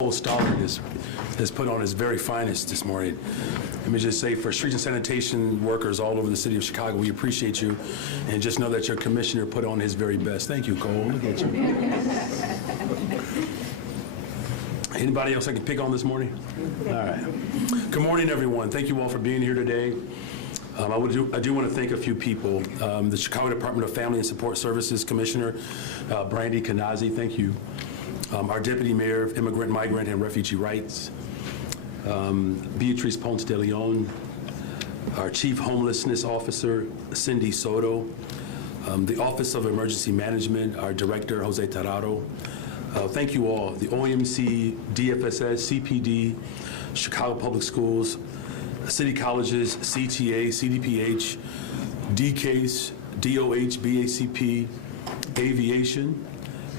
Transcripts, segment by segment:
Stollard has put on his very finest this morning. Let me just say, for street and sanitation workers all over the city of Chicago, we appreciate you, and just know that your commissioner put on his very best. Thank you, Cole. Look at you. Anybody else I can pick on this morning? All right. Good morning, everyone. Thank you all for being here today. I do want to thank a few people. The Chicago Department of Family and Support Services Commissioner, Brandy Kanazi, thank you. Our Deputy Mayor of Immigrant, Migrant, and Refugee Rights, Beatrice Ponce de Leon, our Chief Homelessness Officer, Cindy Soto, the Office of Emergency Management, our Director, Jose Tarado. Thank you all, the OMC, DFSS, CPD, Chicago Public Schools, City Colleges, CTA, CDPH, DCASE, DOH, BACP, Aviation,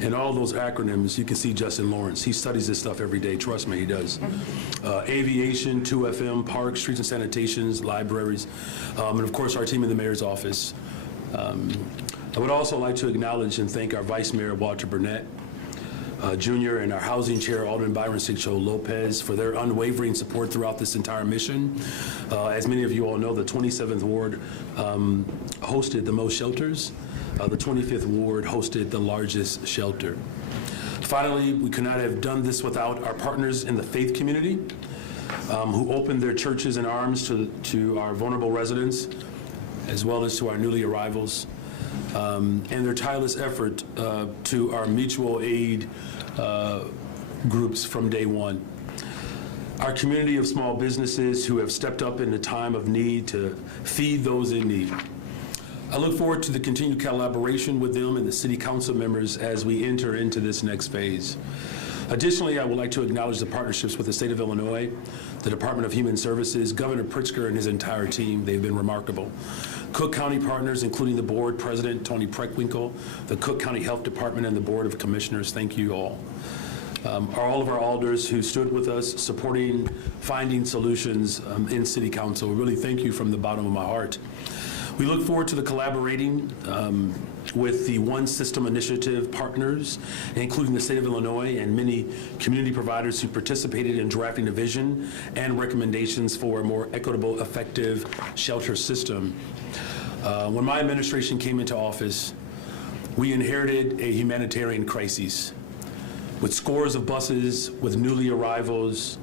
and all those acronyms. You can see Justin Lawrence. He studies this stuff every day. Trust me, he does. Aviation, 2FM, parks, streets and sanitations, libraries, and of course our team in the mayor's office. I would also like to acknowledge and thank our Vice Mayor, Walter Burnett, Jr., and our Housing Chair, Alderman Byron Sixto Lopez, for their unwavering support throughout this entire mission. As many of you all know, the 27th Ward hosted the most shelters. The 25th Ward hosted the largest shelter. Finally, we could not have done this without our partners in the faith community, who opened their churches and arms to our vulnerable residents, as well as to our newly arrivals, and their tireless effort to our mutual aid groups from day one. Our community of small businesses who have stepped up in the time of need to feed those in need. I look forward to the continued collaboration with them and the city council members as we enter into this next phase. Additionally, I would like to acknowledge the partnerships with the state of Illinois, the Department of Human Services, Governor Pritzker and his entire team. They've been remarkable. Cook County partners, including the board president, Tony Preckwinkle, the Cook County Health Department, and the Board of Commissioners. Thank you all. All of our alders who stood with us, supporting, finding solutions in City Council. Really thank you from the bottom of my heart. We look forward to the collaborating with the One System Initiative partners, including the state of Illinois and many community providers who participated in drafting a vision and recommendations for a more equitable, effective shelter system. When my administration came into office, we inherited a humanitarian crisis with scores of buses with newly arrivals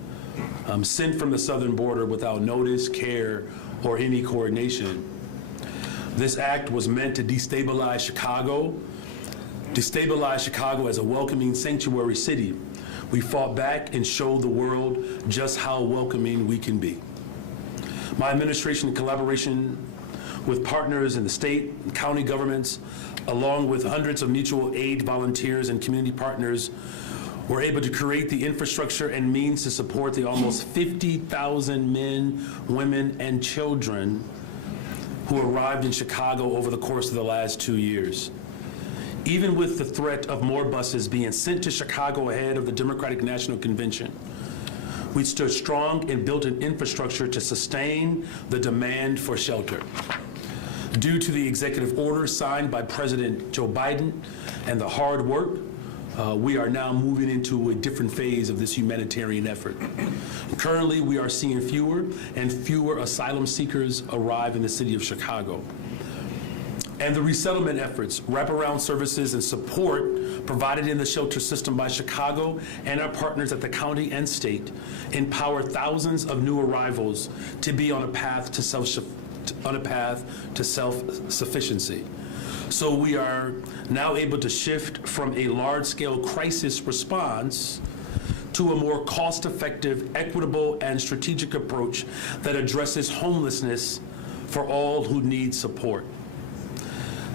sent from the southern border without notice, care, or any coordination. This act was meant to destabilize Chicago as a welcoming sanctuary city. We fought back and showed the world just how welcoming we can be. My administration, in collaboration with partners in the state and county governments, along with hundreds of mutual aid volunteers and community partners, were able to create the infrastructure and means to support the almost 50,000 men, women, and children who arrived in Chicago over the course of the last 2 years. Even with the threat of more buses being sent to Chicago ahead of the Democratic National Convention, we stood strong and built an infrastructure to sustain the demand for shelter. Due to the executive order signed by President Joe Biden and the hard work, we are now moving into a different phase of this humanitarian effort. Currently, we are seeing fewer and fewer asylum seekers arrive in the city of Chicago. And the resettlement efforts, wraparound services, and support provided in the shelter system by Chicago and our partners at the county and state empower thousands of new arrivals to be on a path to self-sufficiency. So we are now able to shift from a large-scale crisis response to a more cost-effective, equitable, and strategic approach that addresses homelessness for all who need support.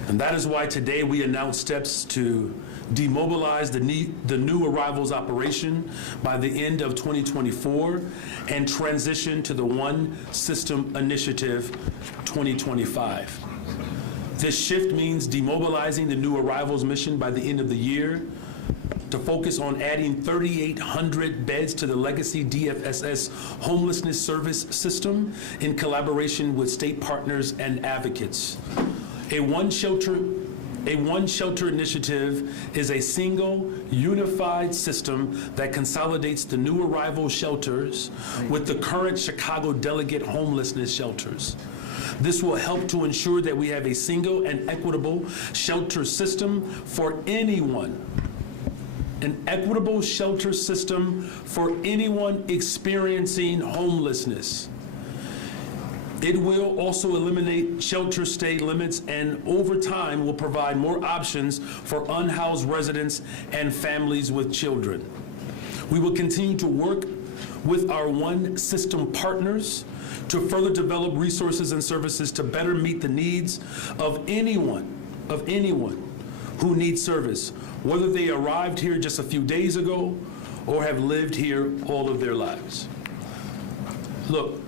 And that is why today we announce steps to demobilize the new arrivals operation by the end of 2024 and transition to the One System Initiative 2025. This shift means demobilizing the new arrivals mission by the end of the year to focus on adding 3,800 beds to the legacy DFSS homelessness service system in collaboration with state partners and advocates. A one shelter A One Shelter initiative is a single, unified system that consolidates the new arrival shelters with the current Chicago delegate homelessness shelters. This will help to ensure that we have a single and equitable shelter system for anyone. An equitable shelter system for anyone experiencing homelessness. It will also eliminate shelter stay limits and over time will provide more options for unhoused residents and families with children. We will continue to work with our One System partners to further develop resources and services to better meet the needs of anyone who needs service, whether they arrived here just a few days ago or have lived here all of their lives. Look,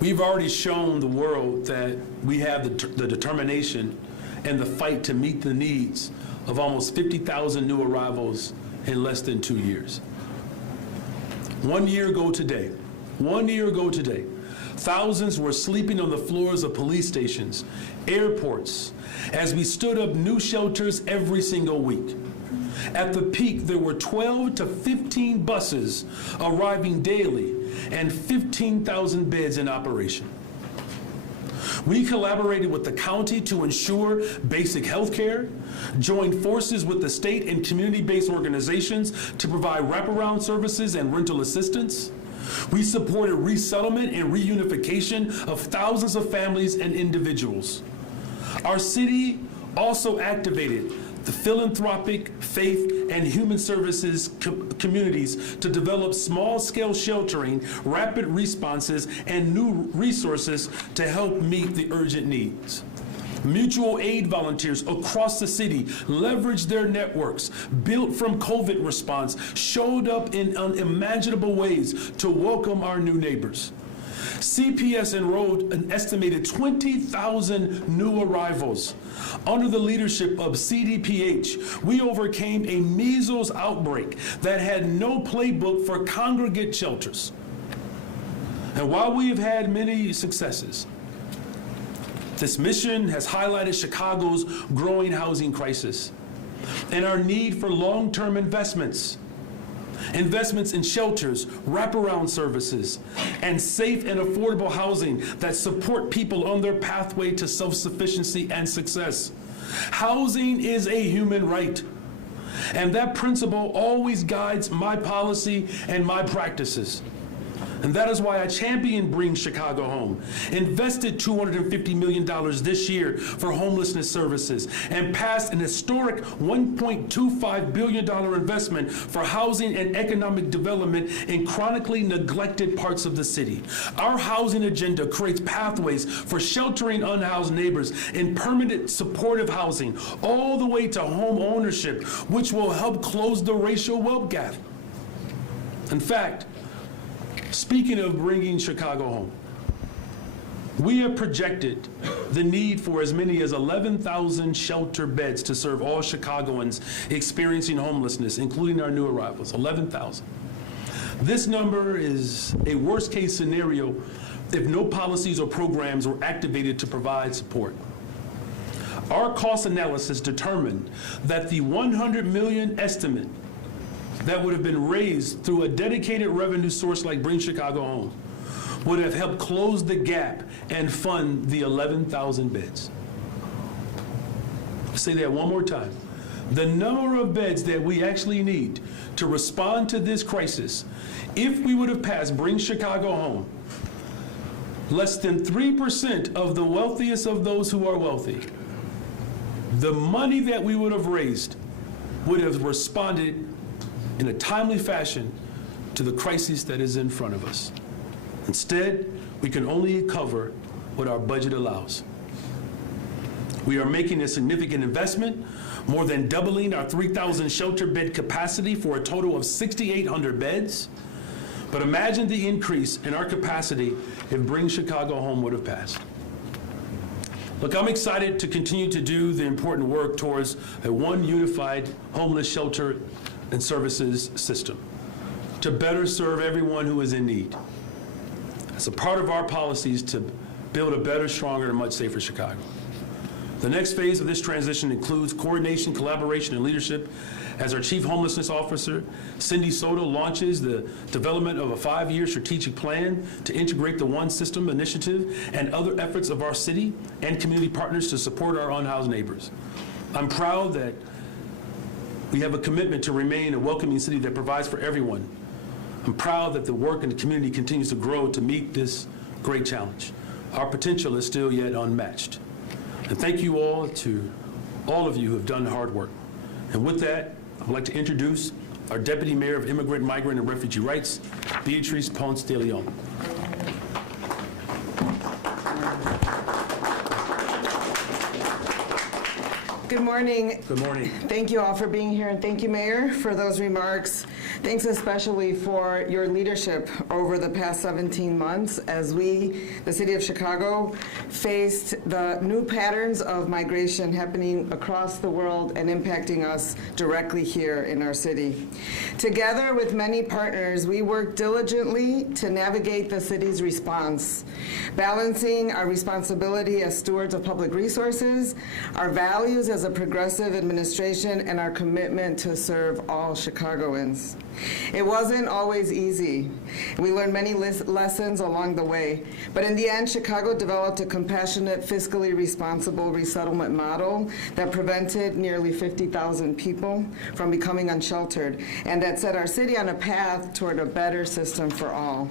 we've already shown the world that we have the determination and the fight to meet the needs of almost 50,000 new arrivals in less than 2 years. 1 year ago today, thousands were sleeping on the floors of police stations, airports, as we stood up new shelters every single week. At the peak, there were 12 to 15 buses arriving daily and 15,000 beds in operation. We collaborated with the county to ensure basic health care, joined forces with the state and community-based organizations to provide wraparound services and rental assistance. We supported resettlement and reunification of thousands of families and individuals. Our city also activated the philanthropic, faith, and human services communities to develop small-scale sheltering, rapid responses, and new resources to help meet the urgent needs. Mutual aid volunteers across the city leveraged their networks, built from COVID response, showed up in unimaginable ways to welcome our new neighbors. CPS enrolled an estimated 20,000 new arrivals. Under the leadership of CDPH, we overcame a measles outbreak that had no playbook for congregate shelters. And while we have had many successes, this mission has highlighted Chicago's growing housing crisis and our need for long-term investments in shelters, wraparound services, and safe and affordable housing that support people on their pathway to self-sufficiency and success. Housing is a human right, and that principle always guides my policy and my practices. And that is why I champion Bring Chicago Home, invested $250 million this year for homelessness services, and passed an historic $1.25 billion investment for housing and economic development in chronically neglected parts of the city. Our housing agenda creates pathways for sheltering unhoused neighbors in permanent supportive housing, all the way to home ownership, which will help close the racial wealth gap. In fact, speaking of bringing Chicago home, we have projected the need for as many as 11,000 shelter beds to serve all Chicagoans experiencing homelessness, including our new arrivals, 11,000. This number is a worst-case scenario if no policies or programs were activated to provide support. Our cost analysis determined that the $100 million estimate that would have been raised through a dedicated revenue source like Bring Chicago Home would have helped close the gap and fund the 11,000 beds. I'll say that one more time. The number of beds that we actually need to respond to this crisis, if we would have passed Bring Chicago Home, less than 3% of the wealthiest of those who are wealthy, the money that we would have raised would have responded in a timely fashion to the crisis that is in front of us. Instead, we can only cover what our budget allows. We are making a significant investment, more than doubling our 3,000 shelter bed capacity for a total of 6,800 beds. But imagine the increase in our capacity if Bring Chicago Home would have passed. Look, I'm excited to continue to do the important work towards a one unified homeless shelter and services system to better serve everyone who is in need. It's a part of our policies to build a better, stronger, and much safer Chicago. The next phase of this transition includes coordination, collaboration, and leadership as our Chief Homelessness Officer, Cindy Soto, launches the development of a 5-year strategic plan to integrate the One System initiative and other efforts of our city and community partners to support our unhoused neighbors. I'm proud that we have a commitment to remain a welcoming city that provides for everyone. I'm proud that the work in the community continues to grow to meet this great challenge. Our potential is still yet unmatched. And thank you all to all of you who have done the hard work. And with that, I'd like to introduce our Deputy Mayor of Immigrant, Migrant, and Refugee Rights, Beatrice Ponce de Leon. Good morning. Good morning. Thank you all for being here, and thank you, Mayor, for those remarks. Thanks especially for your leadership over the past 17 months as we, the City of Chicago, faced the new patterns of migration happening across the world and impacting us directly here in our city. Together with many partners, we worked diligently to navigate the city's response, balancing our responsibility as stewards of public resources, our values as a progressive administration, and our commitment to serve all Chicagoans. It wasn't always easy. We learned many lessons along the way, but in the end, Chicago developed a compassionate, fiscally responsible resettlement model that prevented nearly 50,000 people from becoming unsheltered, and that set our city on a path toward a better system for all.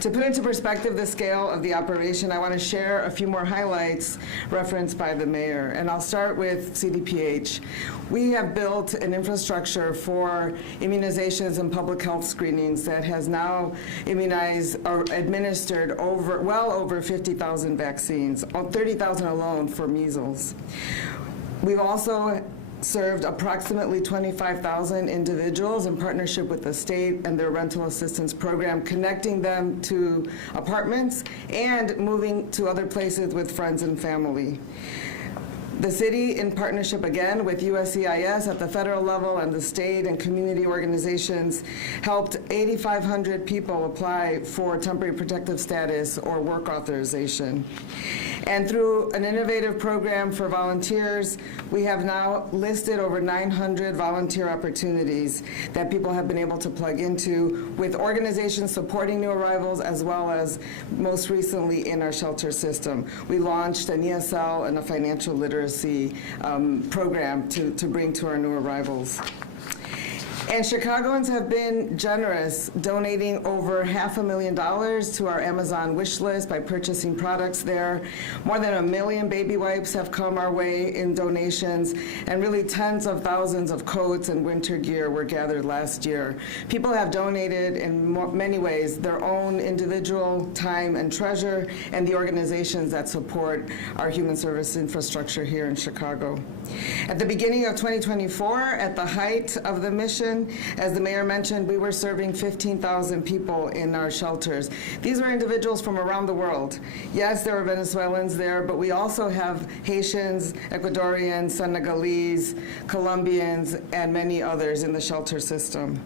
To put into perspective the scale of the operation, I want to share a few more highlights referenced by the mayor, and I'll start with CDPH. We have built an infrastructure for immunizations and public health screenings that has now immunized or administered well over 50,000 vaccines, 30,000 alone for measles. We've also served approximately 25,000 individuals in partnership with the state and their rental assistance program, connecting them to apartments and moving to other places with friends and family. The city, in partnership again with USCIS at the federal level and the state and community organizations, helped 8,500 people apply for temporary protective status or work authorization. And through an innovative program for volunteers, we have now listed over 900 volunteer opportunities that people have been able to plug into, with organizations supporting new arrivals as well as most recently in our shelter system. We launched an ESL and a financial literacy program to bring to our new arrivals. And Chicagoans have been generous, donating over $500,000 to our Amazon wish list by purchasing products there. More than 1 million baby wipes have come our way in donations, and really tens of thousands of coats and winter gear were gathered last year. People have donated in many ways their own individual time and treasure, and the organizations that support our human service infrastructure here in Chicago. At the beginning of 2024, at the height of the mission, as the mayor mentioned, we were serving 15,000 people in our shelters. These were individuals from around the world. Yes, there were Venezuelans there, but we also have Haitians, Ecuadorians, Senegalese, Colombians, and many others in the shelter system.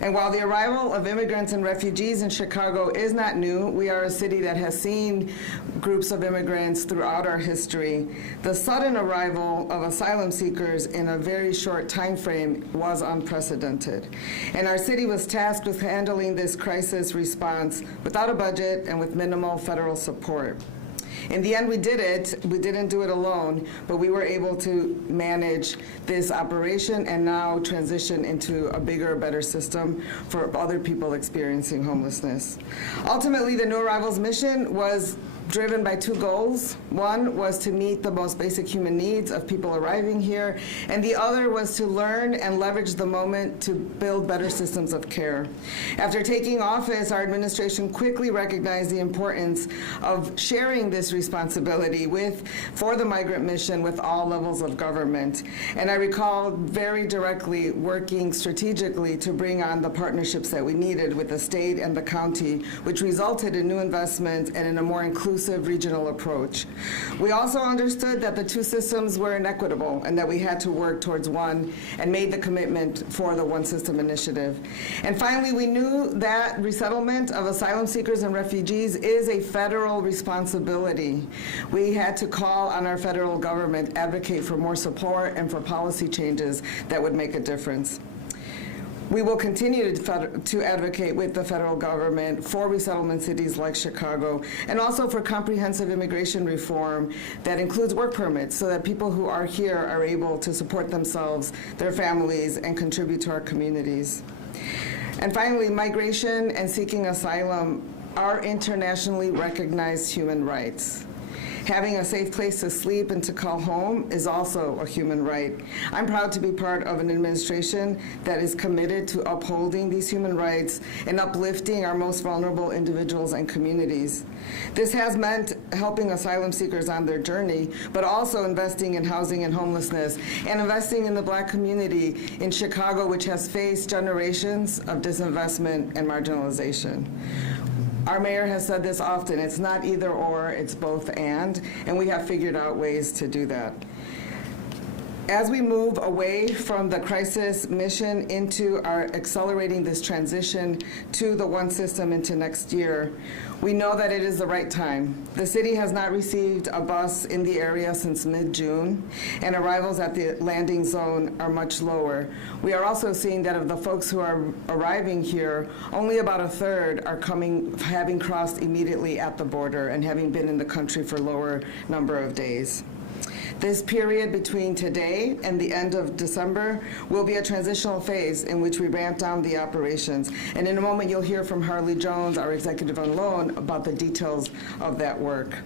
And while the arrival of immigrants and refugees in Chicago is not new, we are a city that has seen groups of immigrants throughout our history. The sudden arrival of asylum seekers in a very short time frame was unprecedented. And our city was tasked with handling this crisis response without a budget and with minimal federal support. In the end, we did it. We didn't do it alone, but we were able to manage this operation and now transition into a bigger, better system for other people experiencing homelessness. Ultimately, the New Arrivals mission was driven by two goals. One was to meet the most basic human needs of people arriving here, and the other was to learn and leverage the moment to build better systems of care. After taking office, our administration quickly recognized the importance of sharing this responsibility for the migrant mission with all levels of government. And I recall very directly working strategically to bring on the partnerships that we needed with the state and the county, which resulted in new investments and in a more inclusive inclusive regional approach. We also understood that the two systems were inequitable and that we had to work towards one, and made the commitment for the One System initiative. And finally, we knew that resettlement of asylum seekers and refugees is a federal responsibility. We had to call on our federal government, advocate for more support and for policy changes that would make a difference. We will continue to advocate with the federal government for resettlement cities like Chicago, and also for comprehensive immigration reform that includes work permits, so that people who are here are able to support themselves, their families, and contribute to our communities. And finally, migration and seeking asylum are internationally recognized human rights. Having a safe place to sleep and to call home is also a human right. I'm proud to be part of an administration that is committed to upholding these human rights and uplifting our most vulnerable individuals and communities. This has meant helping asylum seekers on their journey, but also investing in housing and homelessness, and investing in the Black community in Chicago, which has faced generations of disinvestment and marginalization. Our mayor has said this often, it's not either or, it's both and we have figured out ways to do that. As we move away from the crisis mission into our accelerating this transition to the One System into next year, we know that it is the right time. The city has not received a bus in the area since mid-June, and arrivals at the landing zone are much lower. We are also seeing that of the folks who are arriving here, only about a third are coming, having crossed immediately at the border and having been in the country for a lower number of days. This period between today and the end of December will be a transitional phase in which we ramp down the operations. And in a moment, you'll hear from Harley Jones, our executive on loan, about the details of that work.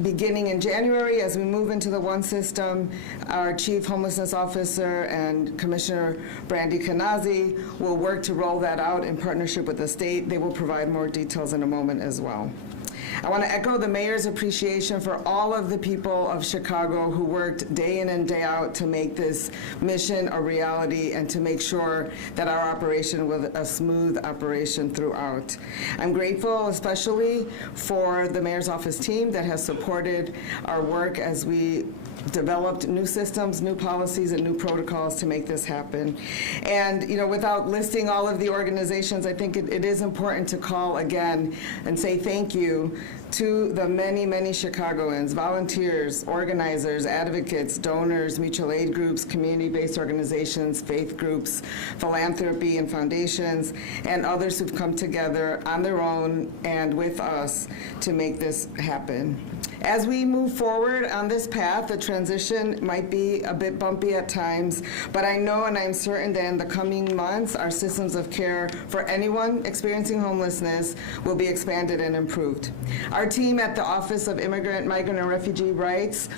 Beginning in January, as we move into the One System, our Chief Homelessness Officer and Commissioner Brandy Kanazi will work to roll that out in partnership with the state. They will provide more details in a moment as well. I want to echo the mayor's appreciation for all of the people of Chicago who worked day in and day out to make this mission a reality and to make sure that our operation was a smooth operation throughout. I'm grateful especially for the mayor's office team that has supported our work as we developed new systems, new policies, and new protocols to make this happen. And without listing all of the organizations, I think it is important to call again and say thank you to the many, many Chicagoans, volunteers, organizers, advocates, donors, mutual aid groups, community-based organizations, faith groups, philanthropy and foundations, and others who've come together on their own and with us to make this happen. As we move forward on this path, the transition might be a bit bumpy at times, but I know and I'm certain that in the coming months, our systems of care for anyone experiencing homelessness will be expanded and improved. Our team at the Office of Immigrant, Migrant, and Refugee Rights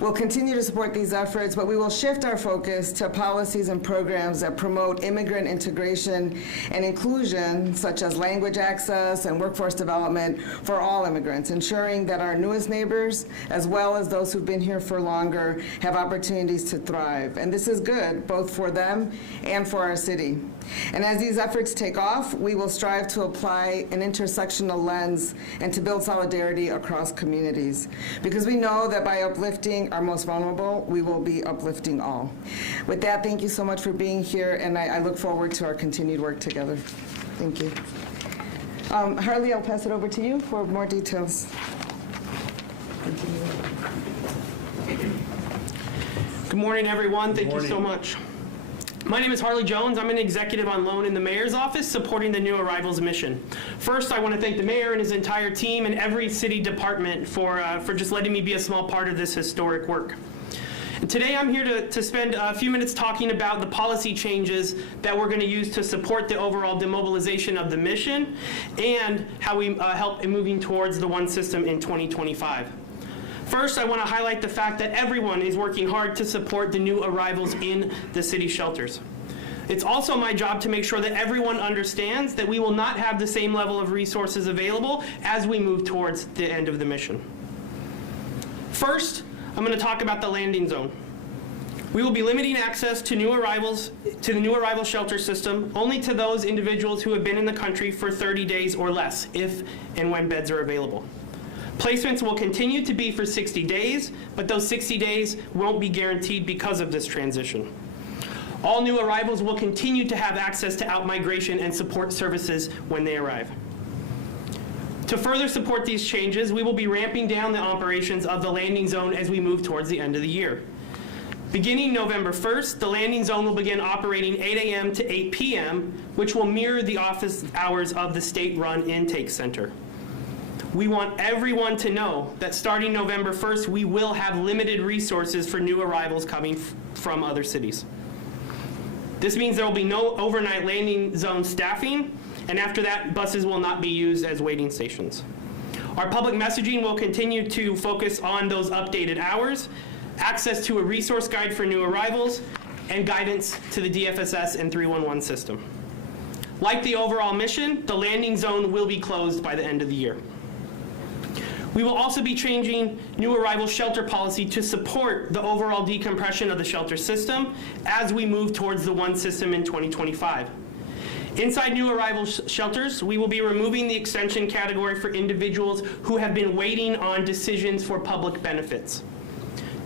will continue to support these efforts, but we will shift our focus to policies and programs that promote immigrant integration and inclusion, such as language access and workforce development for all immigrants, ensuring that our newest neighbors, as well as those who've been here for longer, have opportunities to thrive. And this is good, both for them and for our city. And as these efforts take off, we will strive to apply an intersectional lens and to build solidarity across communities, because we know that by uplifting our most vulnerable, we will be uplifting all. With that, thank you so much for being here, and I look forward to our continued work together. Thank you. Harley, I'll pass it over to you for more details. Good morning, everyone. Thank you so much. My name is Harley Jones. I'm an executive on loan in the mayor's office supporting the new arrivals mission. First, I want to thank the mayor and his entire team and every city department for just letting me be a small part of this historic work. And today I'm here to spend a few minutes talking about the policy changes that we're going to use to support the overall demobilization of the mission and how we help in moving towards the One System in 2025. First, I want to highlight the fact that everyone is working hard to support the new arrivals in the city shelters. It's also my job to make sure that everyone understands that we will not have the same level of resources available as we move towards the end of the mission. First, I'm going to talk about the landing zone. We will be limiting access to new arrivals, to the new arrival shelter system, only to those individuals who have been in the country for 30 days or less, if and when beds are available. Placements will continue to be for 60 days, but those 60 days won't be guaranteed because of this transition. All new arrivals will continue to have access to out-migration and support services when they arrive. To further support these changes, we will be ramping down the operations of the landing zone as we move towards the end of the year. Beginning November 1st, the landing zone will begin operating 8 a.m. to 8 p.m., which will mirror the office hours of the state-run intake center. We want everyone to know that starting November 1st, we will have limited resources for new arrivals coming from other cities. This means there will be no overnight landing zone staffing, and after that, buses will not be used as waiting stations. Our public messaging will continue to focus on those updated hours, access to a resource guide for new arrivals, and guidance to the DFSS and 311 system. Like the overall mission, the landing zone will be closed by the end of the year. We will also be changing new arrival shelter policy to support the overall decompression of the shelter system as we move towards the one system in 2025. Inside new arrival shelters, we will be removing the extension category for individuals who have been waiting on decisions for public benefits.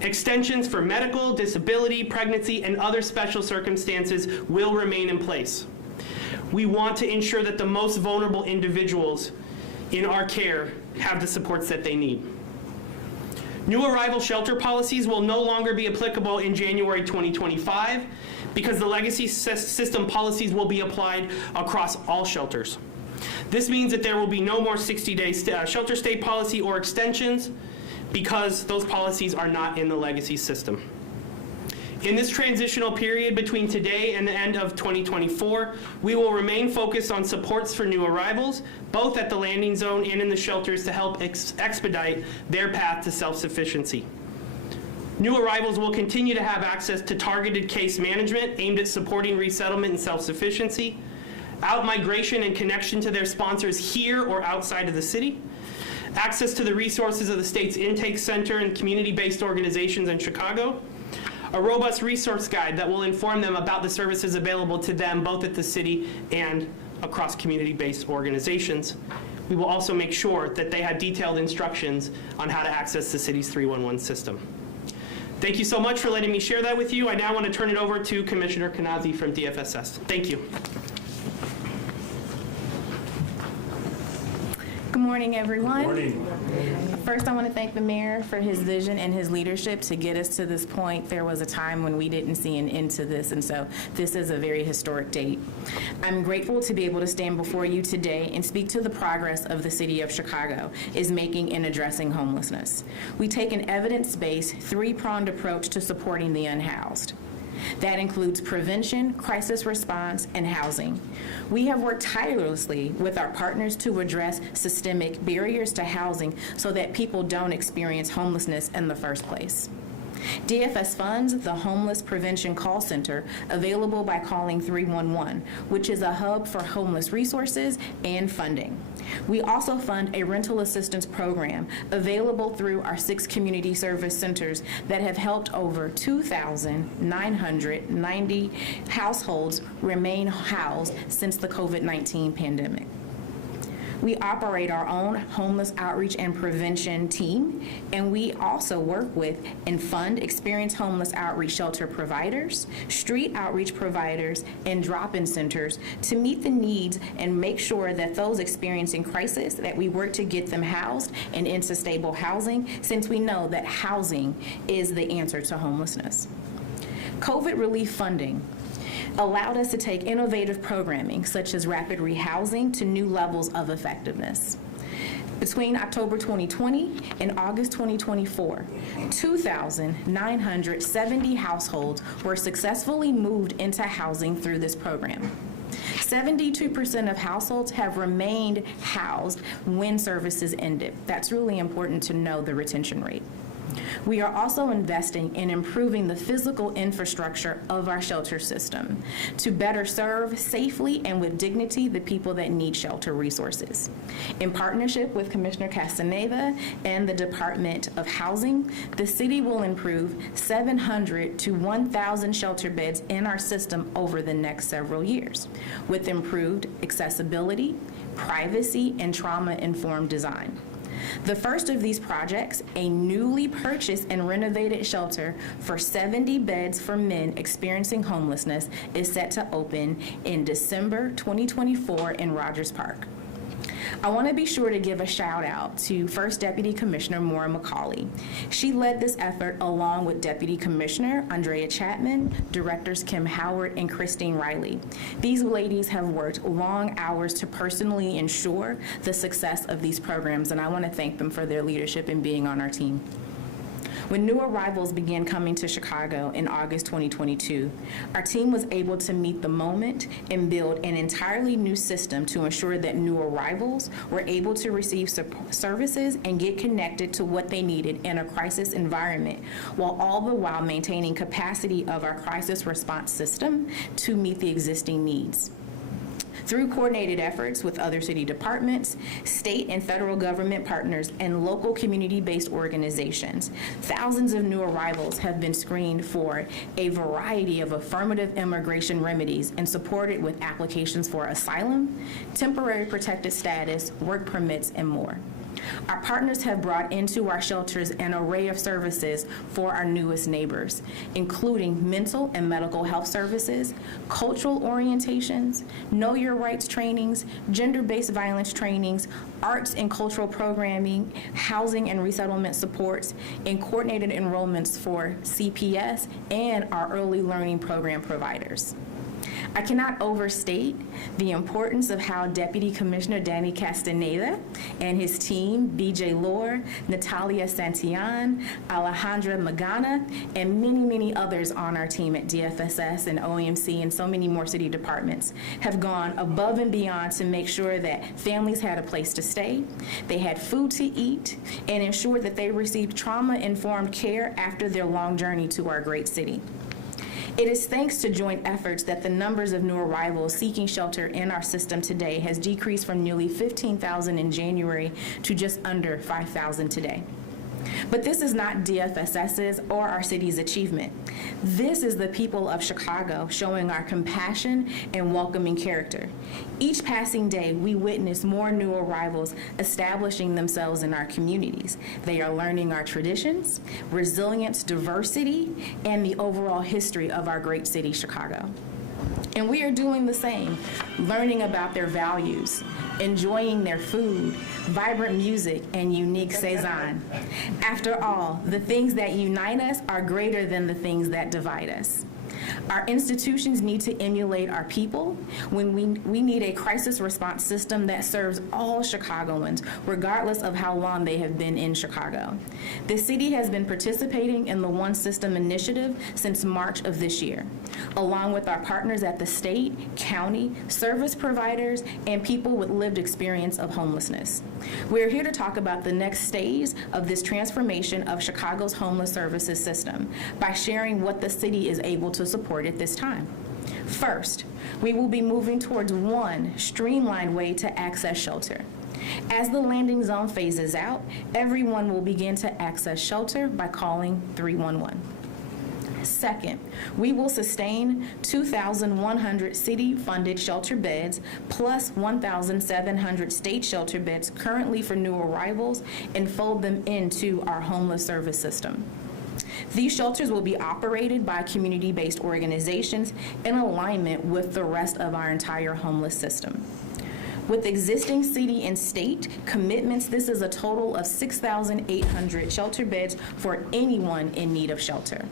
Extensions for medical, disability, pregnancy, and other special circumstances will remain in place. We want to ensure that the most vulnerable individuals in our care have the supports that they need. New arrival shelter policies will no longer be applicable in January 2025 because the legacy system policies will be applied across all shelters. This means that there will be no more 60-day shelter stay policy or extensions because those policies are not in the legacy system. In this transitional period between today and the end of 2024, we will remain focused on supports for new arrivals, both at the landing zone and in the shelters to help expedite their path to self-sufficiency. New arrivals will continue to have access to targeted case management aimed at supporting resettlement and self-sufficiency, out-migration and connection to their sponsors here or outside of the city, access to the resources of the state's intake center and community-based organizations in Chicago, a robust resource guide that will inform them about the services available to them both at the city and across community-based organizations. We will also make sure that they have detailed instructions on how to access the city's 311 system. Thank you so much for letting me share that with you. I now want to turn it over to Commissioner Kanazi from DFSS. Thank you. Good morning, everyone. Good morning. First, I want to thank the mayor for his vision and his leadership to get us to this point. There was a time when we didn't see an end to this, and so this is a very historic date. I'm grateful to be able to stand before you today and speak to the progress of the city of Chicago is making in addressing homelessness. We take an evidence-based, three-pronged approach to supporting the unhoused. That includes prevention, crisis response, and housing. We have worked tirelessly with our partners to address systemic barriers to housing so that people don't experience homelessness in the first place. DFS funds the Homeless Prevention Call Center, available by calling 311, which is a hub for homeless resources and funding. We also fund a rental assistance program available through our 6 community service centers that have helped over 2,990 households remain housed since the COVID-19 pandemic. We operate our own homeless outreach and prevention team, and we also work with and fund experienced homeless outreach shelter providers, street outreach providers, and drop-in centers to meet the needs and make sure that those experiencing crisis, that we work to get them housed and into stable housing, since we know that housing is the answer to homelessness. COVID relief funding allowed us to take innovative programming such as rapid rehousing to new levels of effectiveness. Between October 2020 and August 2024, 2,970 households were successfully moved into housing through this program. 72% of households have remained housed when services ended. That's really important to know the retention rate. We are also investing in improving the physical infrastructure of our shelter system to better serve safely and with dignity the people that need shelter resources. In partnership with Commissioner Castaneda and the Department of Housing, the city will improve 700 to 1,000 shelter beds in our system over the next several years, with improved accessibility, privacy, and trauma-informed design. The first of these projects, a newly purchased and renovated shelter for 70 beds for men experiencing homelessness, is set to open in December 2024 in Rogers Park. I want to be sure to give a shout out to First Deputy Commissioner Maura McCauley. She led this effort along with Deputy Commissioner Andrea Chapman, Directors Kim Howard and Christine Riley. These ladies have worked long hours to personally ensure the success of these programs, and I want to thank them for their leadership in being on our team. When new arrivals began coming to Chicago in August 2022, our team was able to meet the moment and build an entirely new system to ensure that new arrivals were able to receive services and get connected to what they needed in a crisis environment, while all the while maintaining capacity of our crisis response system to meet the existing needs. Through coordinated efforts with other city departments, state and federal government partners, and local community-based organizations, thousands of new arrivals have been screened for a variety of affirmative immigration remedies and supported with applications for asylum, temporary protected status, work permits, and more. Our partners have brought into our shelters an array of services for our newest neighbors, including mental and medical health services, cultural orientations, know your rights trainings, gender-based violence trainings, arts and cultural programming, housing and resettlement supports, and coordinated enrollments for CPS and our early learning program providers. I cannot overstate the importance of how Deputy Commissioner Danny Castaneda and his team, BJ Lohr, Natalia Santillan, Alejandra Magana, and many, many others on our team at DFSS and OEMC and so many more city departments have gone above and beyond to make sure that families had a place to stay, they had food to eat, and ensured that they received trauma-informed care after their long journey to our great city. It is thanks to joint efforts that the numbers of new arrivals seeking shelter in our system today has decreased from nearly 15,000 in January to just under 5,000 today. But this is not DFSS's or our city's achievement. This is the people of Chicago showing our compassion and welcoming character. Each passing day, we witness more new arrivals establishing themselves in our communities. They are learning our traditions, resilience, diversity, and the overall history of our great city, Chicago. And we are doing the same, learning about their values, enjoying their food, vibrant music, and unique saison. After all, the things that unite us are greater than the things that divide us. Our institutions need to emulate our people when we need a crisis response system that serves all Chicagoans, regardless of how long they have been in Chicago. The city has been participating in the One System initiative since March of this year, along with our partners at the state, county, service providers, and people with lived experience of homelessness. We're here to talk about the next stage of this transformation of Chicago's homeless services system by sharing what the city is able to support at this time. First, we will be moving towards one streamlined way to access shelter. As the landing zone phases out, everyone will begin to access shelter by calling 311. Second, we will sustain 2,100 city-funded shelter beds plus 1,700 state shelter beds currently for new arrivals and fold them into our homeless service system. These shelters will be operated by community-based organizations in alignment with the rest of our entire homeless system. With existing city and state commitments, this is a total of 6,800 shelter beds for anyone in need of shelter.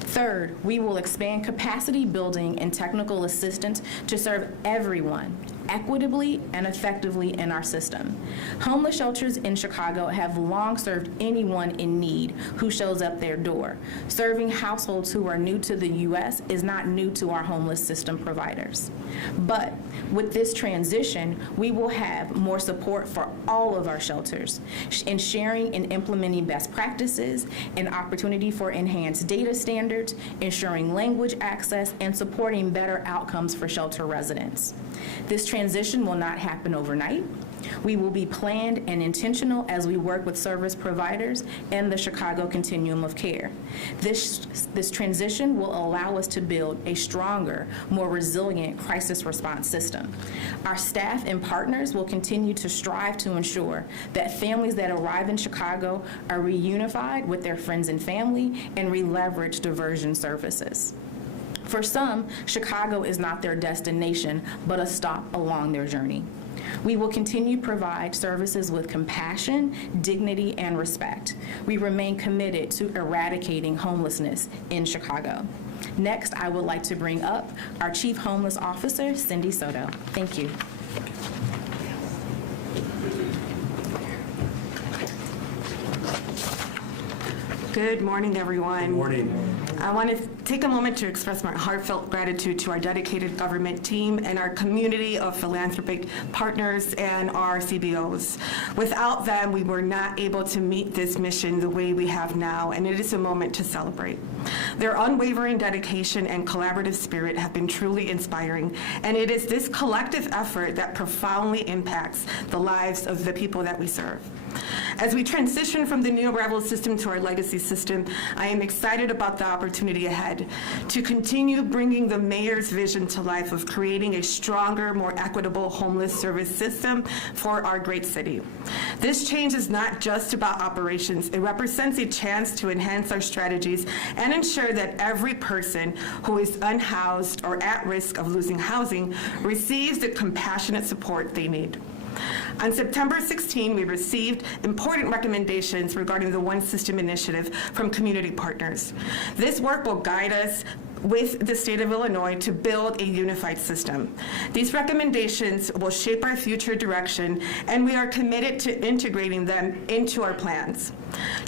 Third, we will expand capacity building and technical assistance to serve everyone equitably and effectively in our system. Homeless shelters in Chicago have long served anyone in need who shows up their door. Serving households who are new to the U.S. is not new to our homeless system providers. But with this transition, we will have more support for all of our shelters in sharing and implementing best practices, an opportunity for enhanced data standards, ensuring language access, and supporting better outcomes for shelter residents. This transition will not happen overnight. We will be planned and intentional as we work with service providers and the Chicago continuum of care. This transition will allow us to build a stronger, more resilient crisis response system. Our staff and partners will continue to strive to ensure that families that arrive in Chicago are reunified with their friends and family and re-leverage diversion services. For some, Chicago is not their destination, but a stop along their journey. We will continue to provide services with compassion, dignity, and respect. We remain committed to eradicating homelessness in Chicago. Next, I would like to bring up our Chief Homeless Officer, Cindy Soto. Thank you. Good morning, everyone. Good morning. I want to take a moment to express my heartfelt gratitude to our dedicated government team and our community of philanthropic partners and our CBOs. Without them, we were not able to meet this mission the way we have now, and it is a moment to celebrate. Their unwavering dedication and collaborative spirit have been truly inspiring, and it is this collective effort that profoundly impacts the lives of the people that we serve. As we transition from the new arrival system to our legacy system, I am excited about the opportunity ahead to continue bringing the mayor's vision to life of creating a stronger, more equitable homeless service system for our great city. This change is not just about operations. It represents a chance to enhance our strategies and ensure that every person who is unhoused or at risk of losing housing receives the compassionate support they need. On September 16, we received important recommendations regarding the One System initiative from community partners. This work will guide us with the state of Illinois to build a unified system. These recommendations will shape our future direction, and we are committed to integrating them into our plans.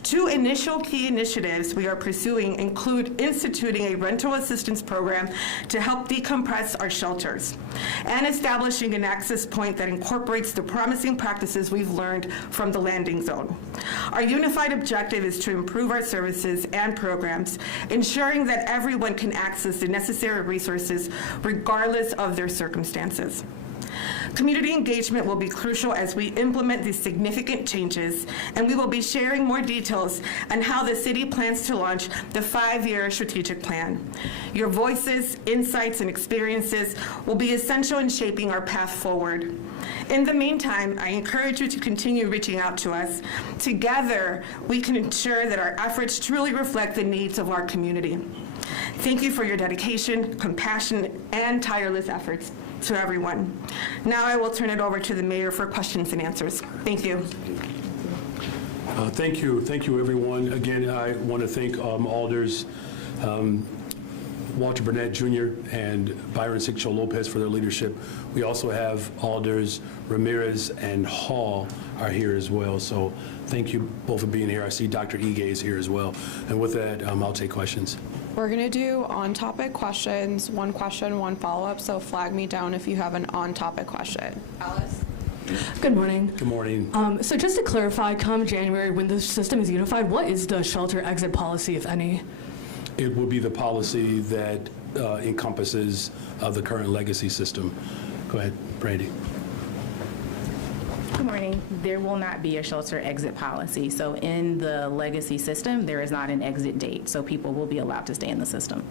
Two initial key initiatives we are pursuing include instituting a rental assistance program to help decompress our shelters and establishing an access point that incorporates the promising practices we've learned from the landing zone. Our unified objective is to improve our services and programs, ensuring that everyone can access the necessary resources regardless of their circumstances. Community engagement will be crucial as we implement these significant changes, and we will be sharing more details on how the city plans to launch the 5-year strategic plan. Your voices, insights, and experiences will be essential in shaping our path forward. In the meantime, I encourage you to continue reaching out to us. Together, we can ensure that our efforts truly reflect the needs of our community. Thank you for your dedication, compassion, and tireless efforts to everyone. Now I will turn it over to the mayor for questions and answers. Thank you. Thank you, everyone. Again, I want to thank Alders Walter Burnett Jr. and Byron Sixto Lopez for their leadership. We also have Alders Ramirez and Hall are here as well. So thank you both for being here. I see Dr. Ige is here as well. And with that, I'll take questions. We're going to do on-topic questions, one question, one follow-up, so flag me down if you have an on-topic question. Alice? Good morning. Good morning. So just to clarify, come January, when the system is unified, what is the shelter exit policy, if any? It will be the policy that encompasses the current legacy system. Go ahead, Brandy. Good morning. There will not be a shelter exit policy. So in the legacy system, there is not an exit date. So people will be allowed to stay in the system.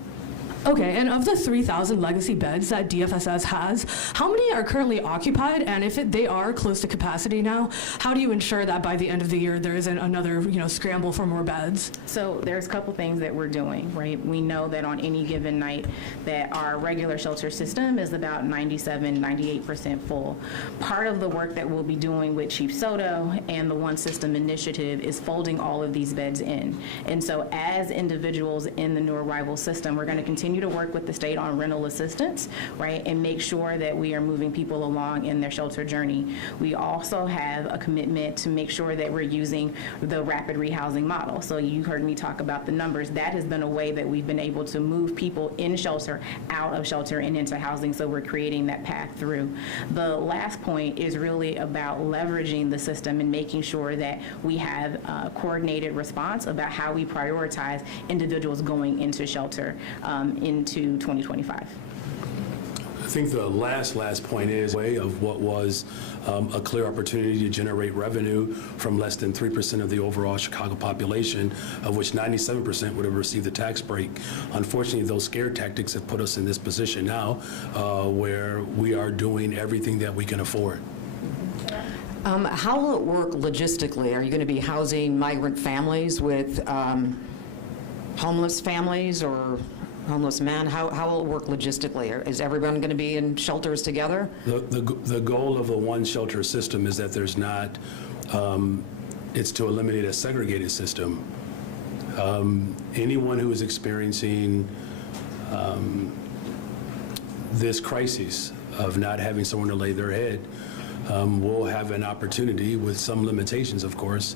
Okay, and of the 3,000 legacy beds that DFSS has, how many are currently occupied? And if they are close to capacity now, how do you ensure that by the end of the year there isn't another, scramble for more beds? So there's a couple things that we're doing, right? We know that on any given night that our regular shelter system is about 98% full. Part of the work that we'll be doing with Chief Soto and the One System initiative is folding all of these beds in. And so as individuals in the new arrival system, we're going to continue to work with the state on rental assistance, right, and make sure that we are moving people along in their shelter journey. We also have a commitment to make sure that we're using the rapid rehousing model. So you heard me talk about the numbers. That has been a way that we've been able to move people in shelter, out of shelter, and into housing, so we're creating that path through. The last point is really about leveraging the system and making sure that we have a coordinated response about how we prioritize individuals going into shelter into 2025. think the last point is way of what was a clear opportunity to generate revenue from less than 3% of the overall Chicago population, of which 97% would have received the tax break. Unfortunately, those scare tactics have put us in this position now where we are doing everything that we can afford. How will it work logistically? Are you going to be housing migrant families with homeless families or homeless men? How will it work logistically? Is everyone going to be in shelters together? The goal of a one shelter system is that there's not, it's to eliminate a segregated system. Anyone who is experiencing this crisis of not having somewhere to lay their head will have an opportunity, with some limitations, of course,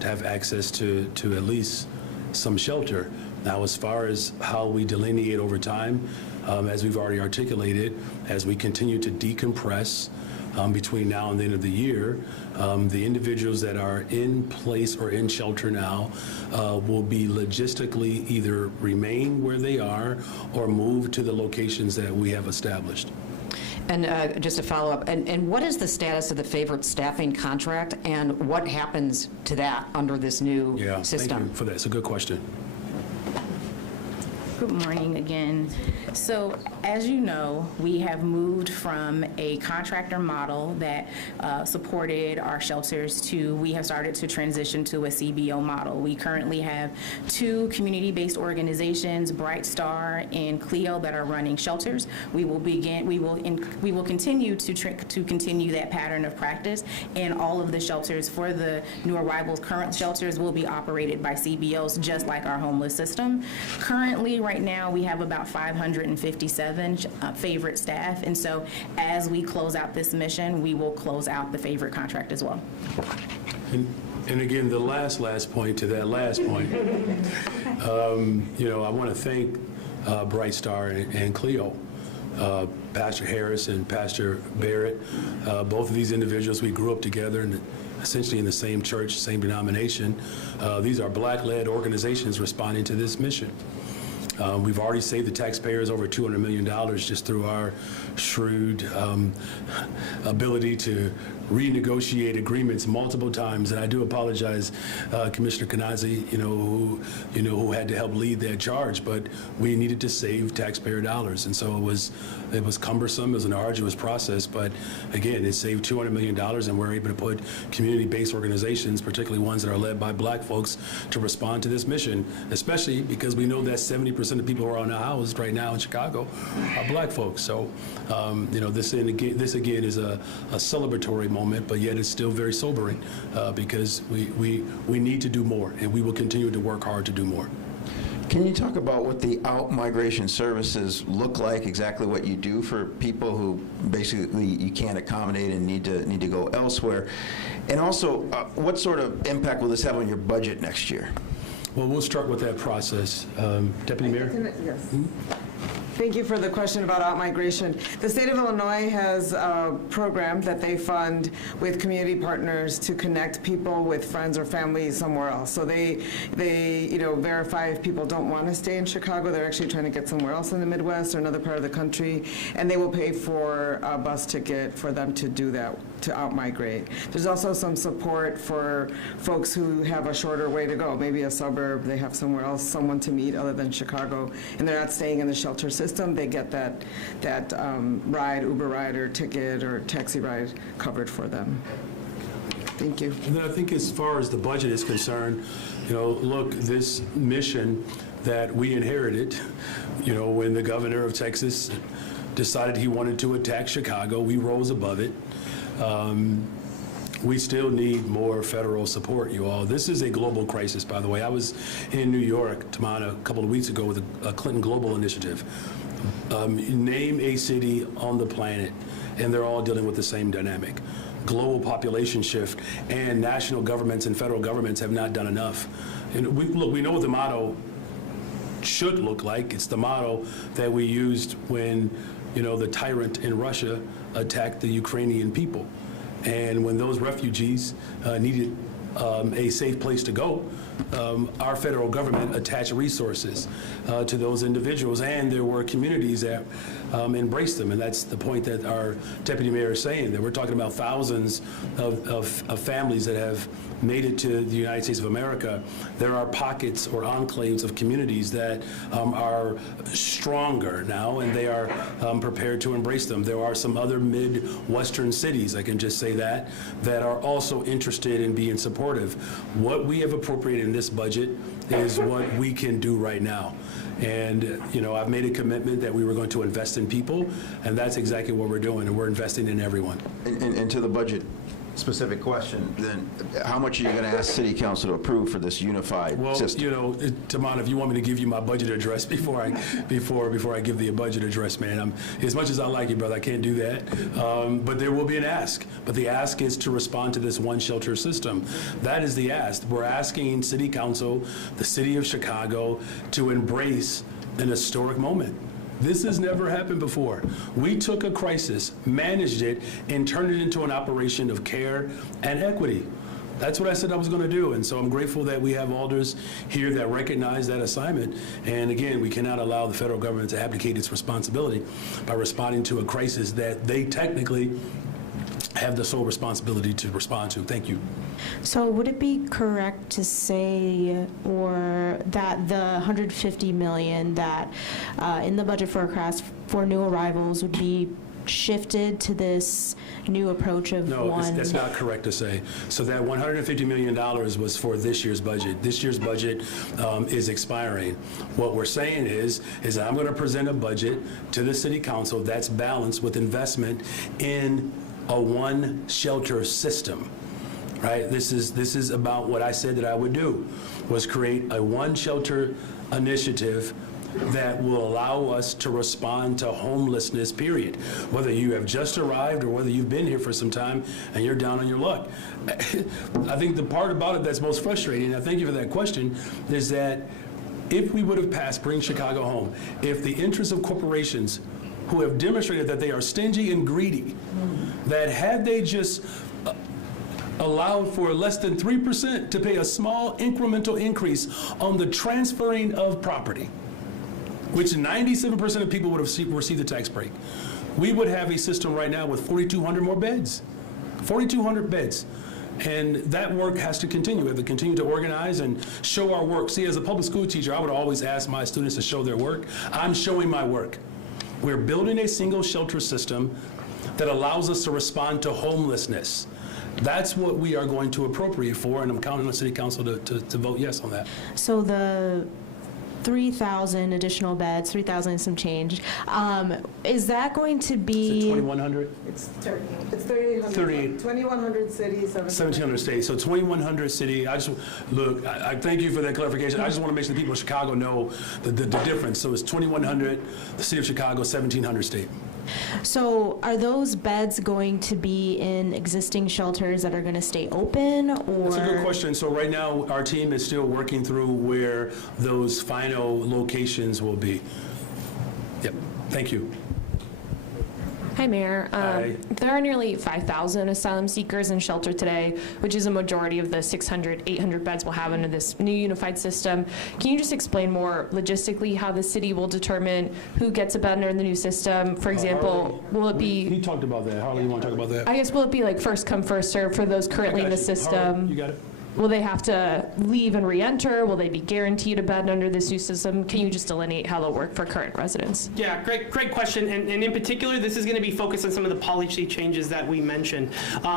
to have access to at least some shelter. Now, as far as how we delineate over time, as we've already articulated, as we continue to decompress between now and the end of the year, the individuals that are in place or in shelter now will be logistically either remain where they are or move to the locations that we have established. And just a follow-up, and what is the status of the favorite staffing contract, and what happens to that under this new system? Thank you for that. It's a good question. Good morning again. So, as you know, we have moved from a contractor model that supported our shelters to, we have started to transition to a CBO model. We currently have 2 community-based organizations, Bright Star and Clio, that are running shelters. We will continue to continue that pattern of practice, and all of the shelters for the new arrivals, current shelters, will be operated by CBOs, just like our homeless system. Currently, right now, we have about 557 favorite staff, and so as we close out this mission, we will close out the favorite contract as well. And again, the last point to that last point, I want to thank Bright Star and Clio. Pastor Harris and Pastor Barrett, both of these individuals, we grew up together and essentially in the same church, same denomination. These are Black-led organizations responding to this mission. We've already saved the taxpayers over $200 million just through our shrewd ability to renegotiate agreements multiple times. And I do apologize, Commissioner Kanazi, who had to help lead that charge, but we needed to save taxpayer dollars. And so it was cumbersome, it was an arduous process, but again, it saved $200 million, and we're able to put community-based organizations, particularly ones that are led by Black folks, to respond to this mission, especially because we know that 70% of people who are unhoused right now in Chicago are Black folks. So, this again is a celebratory moment, but yet it's still very sobering because we need to do more, and we will continue to work hard to do more. Can you talk about what the out-migration services look like, exactly what you do for people who basically you can't accommodate and need to go elsewhere? And also, what sort of impact will this have on your budget next year? Well, we'll start with that process. Deputy Mayor? Yes. Thank you for the question about out-migration. The state of Illinois has a program that they fund with community partners to connect people with friends or family somewhere else. So they verify if people don't want to stay in Chicago, they're actually trying to get somewhere else in the Midwest or another part of the country, and they will pay for a bus ticket for them to do that, to out-migrate. There's also some support for folks who have a shorter way to go, maybe a suburb, they have somewhere else, someone to meet other than Chicago, and they're not staying in the shelter system. They get that ride, Uber ride or ticket or taxi ride covered for them. Thank you. And then I think as far as the budget is concerned, look, this mission that we inherited, when the governor of Texas decided he wanted to attack Chicago, we rose above it. We still need more federal support, you all. This is a global crisis, by the way. I was in New York, Tamana, a couple of weeks ago with a Clinton Global Initiative. Name a city on the planet, and they're all dealing with the same dynamic. Global population shift, and national governments and federal governments have not done enough. And we know what the motto should look like. It's the motto that we used when, the tyrant in Russia attacked the Ukrainian people. And when those refugees needed a safe place to go, our federal government attached resources to those individuals. And there were communities that embrace them. And that's the point that our deputy mayor is saying, that we're talking about thousands of families that have made it to the United States of America. There are pockets or enclaves of communities that are stronger now, and they are prepared to embrace them. There are some other Midwestern cities, I can just say that are also interested in being supportive. What we have appropriated in this budget is what we can do right now. And, I've made a commitment that we were going to invest in people, and that's exactly what we're doing, and we're investing in everyone. And to the budget specific question, then how much are you going to ask City Council to approve for this unified system? Well, Taman, if you want me to give you my budget address before I give the budget address, man, as much as I like you, brother, I can't do that. But there will be an ask. But the ask is to respond to this one shelter system. That is the ask. We're asking City Council, the City of Chicago, to embrace an historic moment. This has never happened before. We took a crisis, managed it, and turned it into an operation of care and equity. That's what I said I was going to do, and so I'm grateful that we have alders here that recognize that assignment. And again, we cannot allow the federal government to abdicate its responsibility by responding to a crisis that they technically have the sole responsibility to respond to. Thank you. So would it be correct to say, or that the $150 million that in the budget forecast for new arrivals would be shifted to this new approach of No, one? that's not correct to say. So that $150 million was for this year's budget. This year's budget is expiring. What we're saying is that I'm going to present a budget to the City Council that's balanced with investment in a one shelter system, right? This is about what I said that I would do, was create a one shelter initiative that will allow us to respond to homelessness, period. Whether you have just arrived or whether you've been here for some time and you're down on your luck. I think the part about it that's most frustrating, and I thank you for that question, is that if we would have passed Bring Chicago Home, if the interests of corporations who have demonstrated that they are stingy and greedy, that had they just allowed for less than 3% to pay a small incremental increase on the transferring of property, which 97% of people would have received the tax break, we would have a system right now with 4,200 more beds. 4,200 beds. And that work has to continue. We have to continue to organize and show our work. See, as a public school teacher, I would always ask my students to show their work. I'm showing my work. We're building a single shelter system that allows us to respond to homelessness. That's what we are going to appropriate for, and I'm counting on the City Council to vote yes on that. So the 3,000 additional beds, 3,000 and some change, is that going to Is it be? 2,100? It's 3,800. 38. 2,100 cities, 1,700 states, so 2,100 city. I thank you for that clarification. I just want to make sure the people of Chicago know the difference. So it's 2,100, the city of Chicago, 1,700 state. So are those beds going to be in existing shelters that are going to stay open, or? That's a good question. So right now, our team is still working through where those final locations will be. Yep, thank you. Hi, Mayor. Hi. There are nearly 5,000 asylum seekers in shelter today, which is a majority of the 600, 800 beds we'll have under this new unified system. Can you just explain more logistically how the city will determine who gets a bed under the new system? For example, will it be, He talked about that. Harley, you want to talk about that? I guess, will it be like first come, first serve for those currently in the Harley, system? you got it. Will they have to leave and re-enter? Will they be guaranteed a bed under this new system? Can you just delineate how they'll work for current residents? Yeah, great question. And in particular, this is going to be focused on some of the policy changes that we mentioned.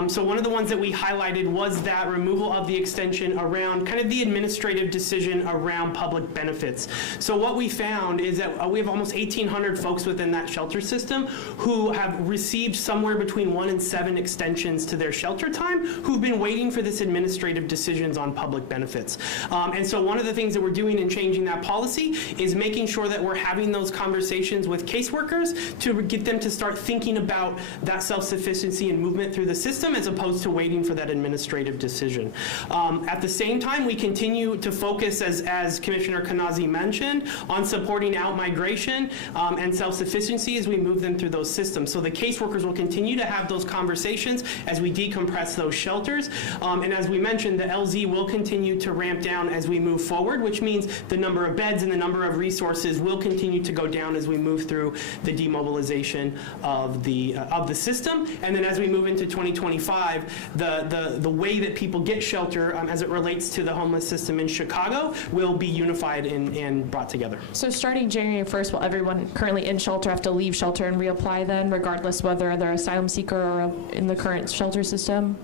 So one of the ones that we highlighted was that removal of the extension around kind of the administrative decision around public benefits. So what we found is that we have almost 1,800 folks within that shelter system who have received somewhere between 1 and 7 extensions to their shelter time, who've been waiting for this administrative decisions on public benefits. And so one of the things that we're doing in changing that policy is making sure that we're having those conversations with caseworkers to get them to start thinking about that self-sufficiency and movement through the system as opposed to waiting for that administrative decision. At the same time, we continue to focus, as Commissioner Kanazi mentioned, on supporting out-migration and self-sufficiency as we move them through those systems. So the caseworkers will continue to have those conversations as we decompress those shelters. And as we mentioned, the LZ will continue to ramp down as we move forward, which means the number of beds and the number of resources will continue to go down as we move through the demobilization of the system. And then as we move into 2025, the way that people get shelter as it relates to the homeless system in Chicago will be unified and brought together. So starting January 1st, will everyone currently in shelter have to leave shelter and reapply then, regardless whether they're asylum seeker or in the current shelter system?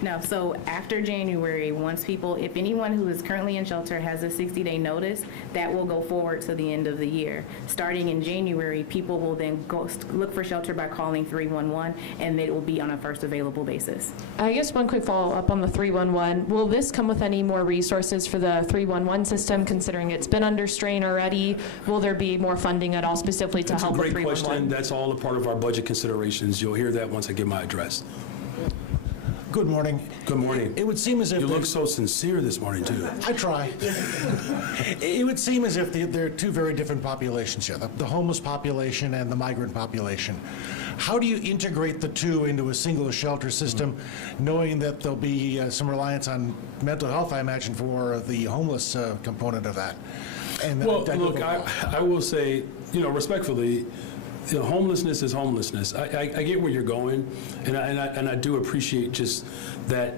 No, so after January, once people, if anyone who is currently in shelter has a 60-day notice, that will go forward to the end of the year. Starting in January, people will then go look for shelter by calling 311, and it will be on a first available basis. I guess one quick follow-up on the 311. Will this come with any more resources for the 311 system, considering it's been under strain already? Will there be more funding at all specifically to help with 311? That's a great question. That's all a part of our budget considerations. You'll hear that once I give my address. Good morning. Good morning. It would seem as if You look so sincere this morning, too. I try. It would seem as if there are two very different populations here, the homeless population and the migrant population. How do you integrate the two into a single shelter system, knowing that there'll be some reliance on mental health, I imagine, for the homeless component of that? And Well, look, I will say, respectfully, homelessness is homelessness. I get where you're going, and I do appreciate just that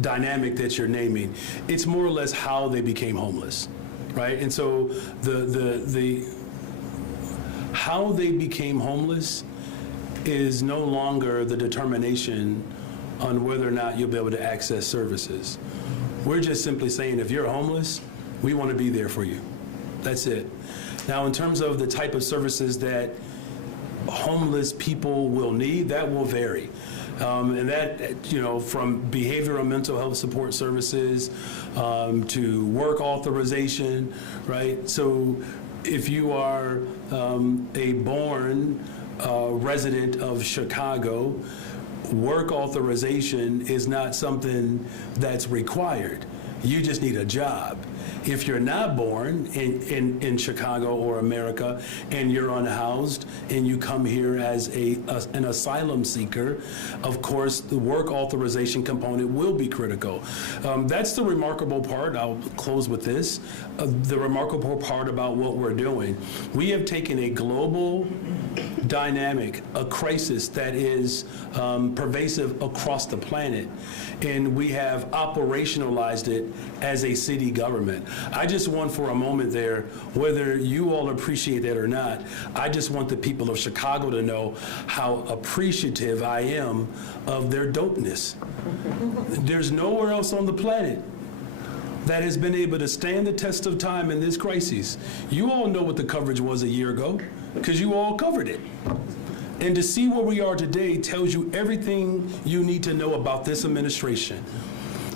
dynamic that you're naming. It's more or less how they became homeless, right? And so the how they became homeless is no longer the determination on whether or not you'll be able to access services. We're just simply saying, if you're homeless, we want to be there for you. That's it. Now, in terms of the type of services that homeless people will need, that will vary. And that, from behavioral mental health support services to work authorization, right? So if you are a born resident of Chicago, work authorization is not something that's required. You just need a job. If you're not born in Chicago or America and you're unhoused and you come here as an asylum seeker, of course, the work authorization component will be critical. That's the remarkable part. I'll close with this. The remarkable part about what we're doing. We have taken a global dynamic, a crisis that is pervasive across the planet, and we have operationalized it as a city government. I just want for a moment there, whether you all appreciate that or not, I just want the people of Chicago to know how appreciative I am of their dopeness. There's nowhere else on the planet that has been able to stand the test of time in this crisis. You all know what the coverage was a year ago, because you all covered it. And to see where we are today tells you everything you need to know about this administration.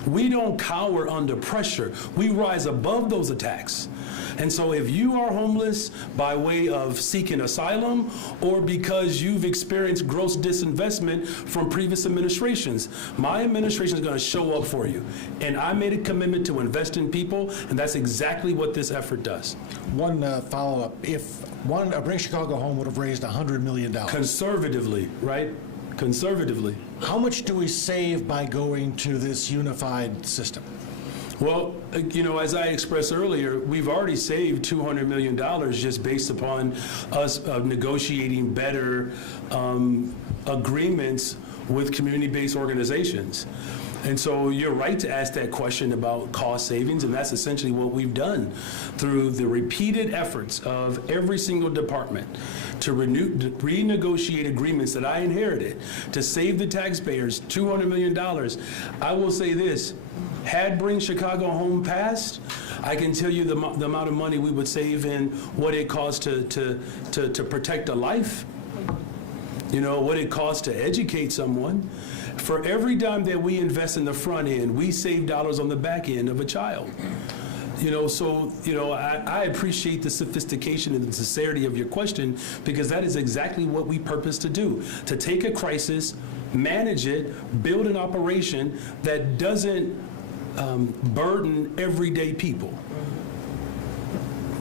We don't cower under pressure. We rise above those attacks. And so if you are homeless by way of seeking asylum or because you've experienced gross disinvestment from previous administrations, my administration is going to show up for you. And I made a commitment to invest in people, and that's exactly what this effort does. One follow-up. If a Bring Chicago Home would have raised $100 million. Conservatively, right? Conservatively. How much do we save by going to this unified system? Well, as I expressed earlier, we've already saved $200 million just based upon us negotiating better agreements with community-based organizations. And so you're right to ask that question about cost savings, and that's essentially what we've done through the repeated efforts of every single department to renegotiate agreements that I inherited to save the taxpayers $200 million. I will say this, had Bring Chicago Home passed, I can tell you the amount of money we would save in what it costs to protect a life, what it costs to educate someone. For every dime that we invest in the front end, we save dollars on the back end of a child. I appreciate the sophistication and the sincerity of your question, because that is exactly what we purpose to do, to take a crisis, manage it, build an operation that doesn't burden everyday people.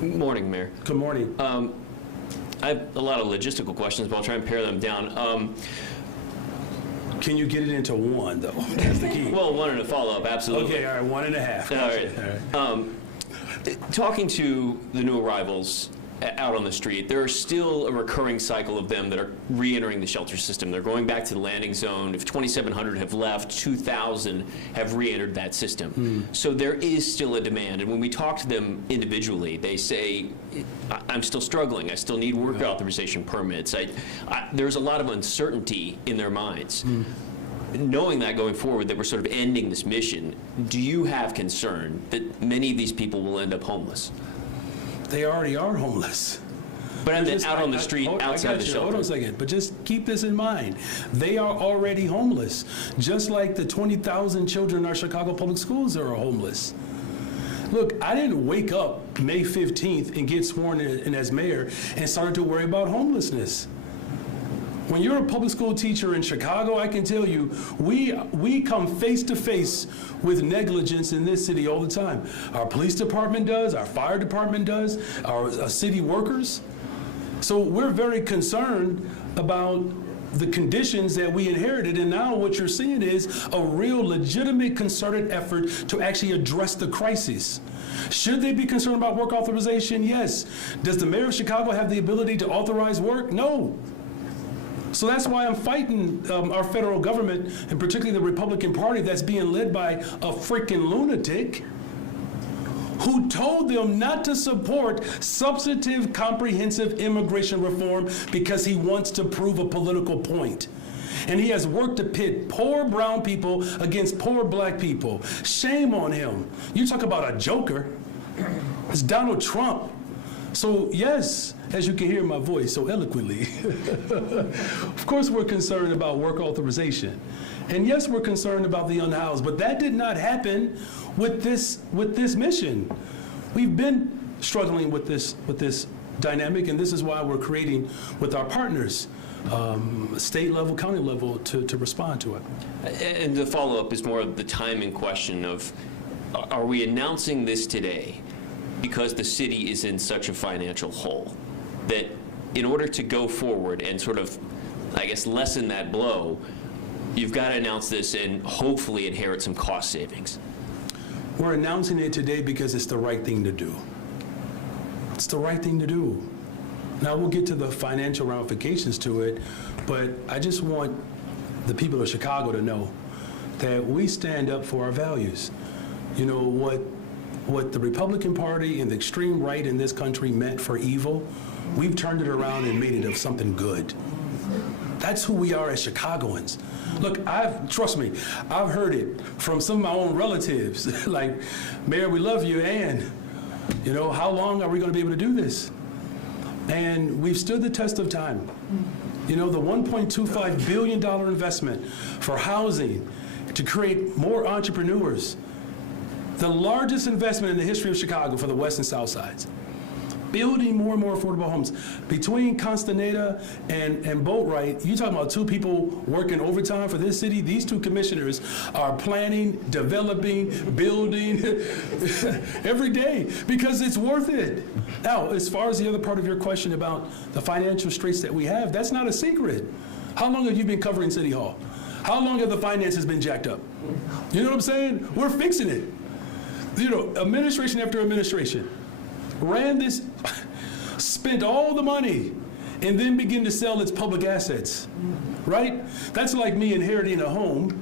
Morning, Mayor. Good morning. I have a lot of logistical questions, but I'll try and pare them down. Can you get it into one, though? That's the key. Well, one and a follow-up, absolutely. Okay, all right, 1.5. All right. Talking to the new arrivals out on the street, there is still a recurring cycle of them that are re-entering the shelter system. They're going back to the landing zone. If 2,700 have left, 2,000 have re-entered that system. So there is still a demand. And when we talk to them individually, they say, I'm still struggling. I still need work authorization permits. There's a lot of uncertainty in their minds. Knowing that going forward, that we're sort of ending this mission, do you have concern that many of these people will end up homeless? They already are homeless. But out on the street, outside the shelter. Hold on a second, but just keep this in mind. They are already homeless, just like the 20,000 children in our Chicago public schools that are homeless. Look, I didn't wake up May 15th and get sworn in as mayor and started to worry about homelessness. When you're a public school teacher in Chicago, I can tell you, we come face to face with negligence in this city all the time. Our police department does, our fire department does, our city workers. So we're very concerned about the conditions that we inherited, and now what you're seeing is a real legitimate concerted effort to actually address the crisis. Should they be concerned about work authorization? Yes. Does the mayor of Chicago have the ability to authorize work? No. So that's why I'm fighting our federal government, and particularly the Republican Party that's being led by a freaking lunatic who told them not to support substantive, comprehensive immigration reform because he wants to prove a political point. And he has worked to pit poor brown people against poor black people. Shame on him. You talk about a joker. It's Donald Trump. So yes, as you can hear my voice so eloquently, of course we're concerned about work authorization. And yes, we're concerned about the unhoused, but that did not happen with this mission. We've been struggling with this dynamic, and this is why we're creating with our partners, state level, county level, to respond to it. And the follow-up is more of the timing question of, are we announcing this today because the city is in such a financial hole that in order to go forward and sort of, I guess, lessen that blow, you've got to announce this and hopefully inherit some cost savings? We're announcing it today because it's the right thing to do. It's the right thing to do. Now we'll get to the financial ramifications to it, but I just want the people of Chicago to know that we stand up for our values. You know, what the Republican Party and the extreme right in this country meant for evil, we've turned it around and made it of something good. That's who we are as Chicagoans. Look, trust me, I've heard it from some of my own relatives, like, Mayor, we love you, and, you know, how long are we going to be able to do this? And we've stood the test of time. You know, the $1.25 billion investment for housing to create more entrepreneurs, the largest investment in the history of Chicago for the West and South Sides. Building more and more affordable homes. Between Constaneta and Boatwright, you're talking about two people working overtime for this city. These two commissioners are planning, developing, building every day because it's worth it. Now, as far as the other part of your question about the financial straits that we have, that's not a secret. How long have you been covering City Hall? How long have the finances been jacked up? You know what I'm saying? We're fixing it. You know, administration after administration ran this, spent all the money, and then begin to sell its public assets, right? That's like me inheriting a home,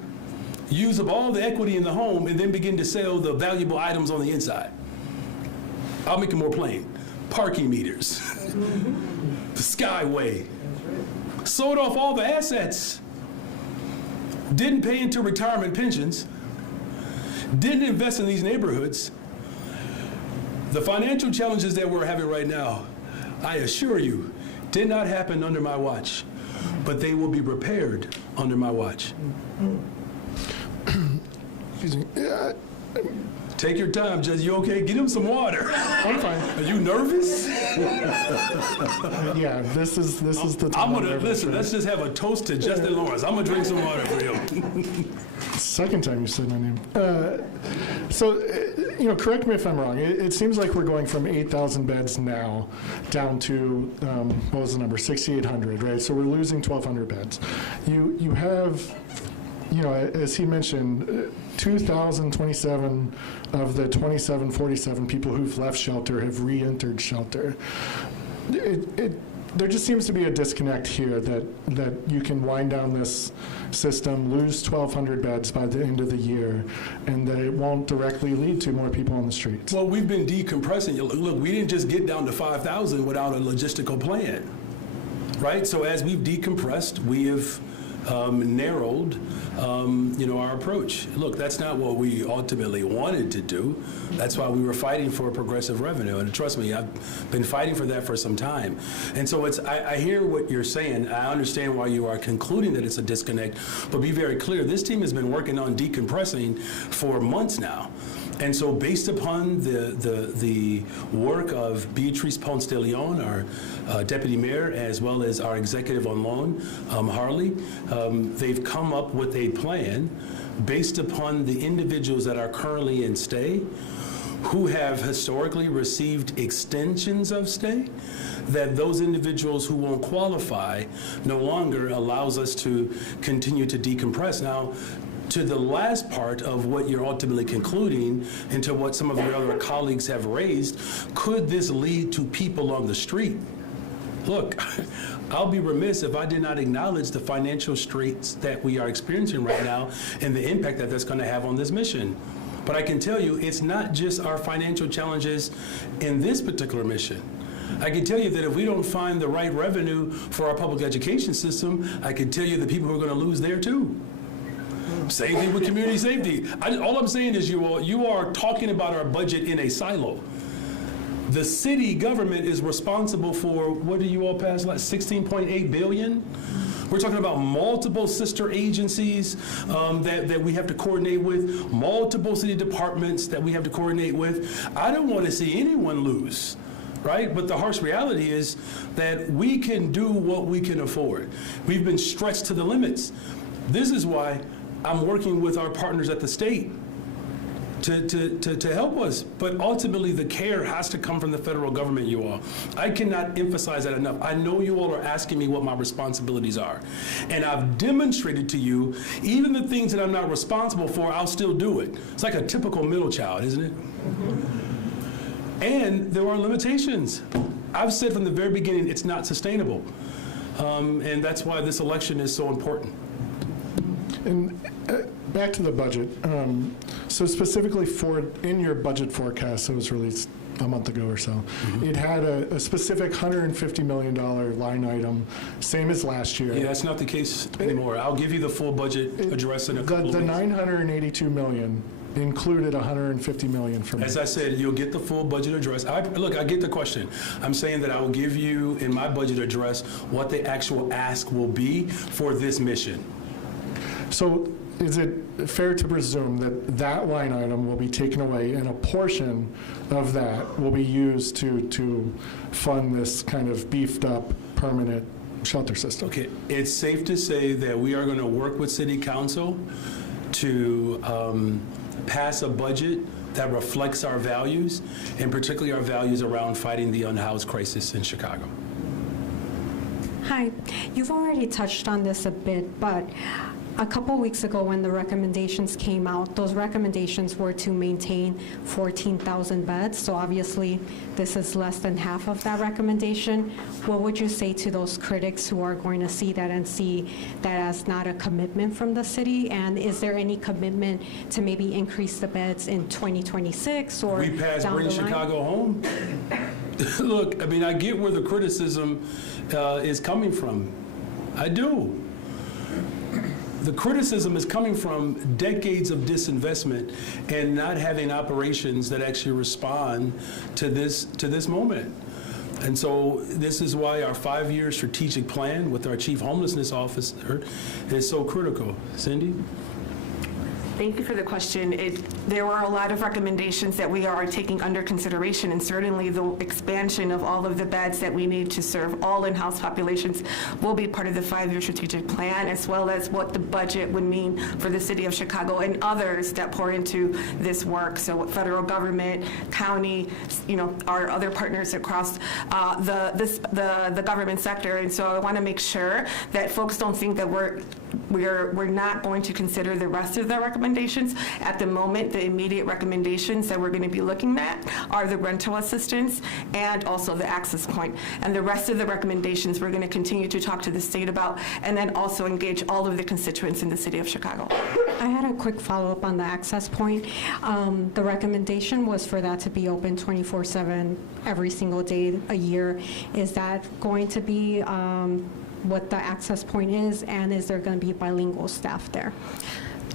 use up all the equity in the home, and then begin to sell the valuable items on the inside. I'll make it more plain. Parking meters, the Skyway, sold off all the assets, didn't pay into retirement pensions, didn't invest in these neighborhoods. The financial challenges that we're having right now, I assure you, did not happen under my watch, but they will be repaired under my watch. Excuse me. Take your time, Judge. You okay? Get him some water. I'm fine. Are you nervous? Yeah, this is the time. I'm gonna listen. Let's just have a toast to Justin Lawrence. I'm gonna drink some water for him. Second time you said my name. Correct me if I'm wrong. It seems like we're going from 8,000 beds now down to, what was the number, 6,800, right? So we're losing 1,200 beds. You have, as he mentioned, 2,027 of the 2,747 people who've left shelter have re-entered shelter. There just seems to be a disconnect here that you can wind down this system, lose 1,200 beds by the end of the year, and that it won't directly lead to more people on the streets. Well, we've been decompressing. Look, we didn't just get down to 5,000 without a logistical plan, right? So as we've decompressed, we have narrowed, our approach. Look, that's not what we ultimately wanted to do. That's why we were fighting for progressive revenue. And trust me, I've been fighting for that for some time. And so I hear what you're saying. I understand why you are concluding that it's a disconnect. But be very clear, this team has been working on decompressing for months now. And so based upon the work of Beatrice Ponce de Leon, our deputy mayor, as well as our executive on loan, Harley, they've come up with a plan based upon the individuals that are currently in stay, who have historically received extensions of stay, that those individuals who won't qualify no longer allows us to continue to decompress. Now, to the last part of what you're ultimately concluding, and to what some of your other colleagues have raised, could this lead to people on the street? Look, I'll be remiss if I did not acknowledge the financial straits that we are experiencing right now and the impact that that's going to have on this mission. But I can tell you, it's not just our financial challenges in this particular mission. I can tell you that if we don't find the right revenue for our public education system, I can tell you the people who are going to lose there too. Same thing with community safety. All I'm saying is you are talking about our budget in a silo. The city government is responsible for, what do you all pass, like $16.8 billion? We're talking about multiple sister agencies that we have to coordinate with, multiple city departments that we have to coordinate with. I don't want to see anyone lose, right? But the harsh reality is that we can do what we can afford. We've been stretched to the limits. This is why I'm working with our partners at the state to help us. But ultimately, the care has to come from the federal government, you all. I cannot emphasize that enough. I know you all are asking me what my responsibilities are. And I've demonstrated to you, even the things that I'm not responsible for, I'll still do it. It's like a typical middle child, isn't it? And there are limitations. I've said from the very beginning, it's not sustainable. And that's why this election is so important. And back to the budget. So specifically in your budget forecast that was released a month ago or so, it had a specific $150 million line item, same as last year. Yeah, that's not the case anymore. I'll give you the full budget address in a couple of weeks. The $982 million included $150 million from As I said, you'll get the full budget address. Look, I get the question. I'm saying that I will give you in my budget address what the actual ask will be for this mission. So is it fair to presume that that line item will be taken away and a portion of that will be used to fund this kind of beefed up permanent shelter system? Okay, it's safe to say that we are going to work with City Council to pass a budget that reflects our values, and particularly our values around fighting the unhoused crisis in Chicago. Hi, you've already touched on this a bit, but a couple weeks ago when the recommendations came out, those recommendations were to maintain 14,000 beds. So obviously, this is less than half of that recommendation. What would you say to those critics who are going to see that and see that as not a commitment from the city? And is there any commitment to maybe increase the beds in 2026 or we passed down Bring the line? Chicago Home. Look, I mean, I get where the criticism is coming from. I do. The criticism is coming from decades of disinvestment and not having operations that actually respond to this moment. And so this is why our 5-year strategic plan with our chief homelessness officer is so critical. Cindy? Thank you for the question. There were a lot of recommendations that we are taking under consideration, and certainly the expansion of all of the beds that we need to serve all in-house populations will be part of the 5-year strategic plan, as well as what the budget would mean for the city of Chicago and others that pour into this work. So federal government, county, our other partners across the government sector. And so I want to make sure that folks don't think that we're not going to consider the rest of the recommendations. At the moment, the immediate recommendations that we're going to be looking at are the rental assistance and also the access point. And the rest of the recommendations we're going to continue to talk to the state about, and then also engage all of the constituents in the city of Chicago. I had a quick follow-up on the access point. The recommendation was for that to be open 24/7 every single day a year. Is that going to be what the access point is, and is there going to be bilingual staff there?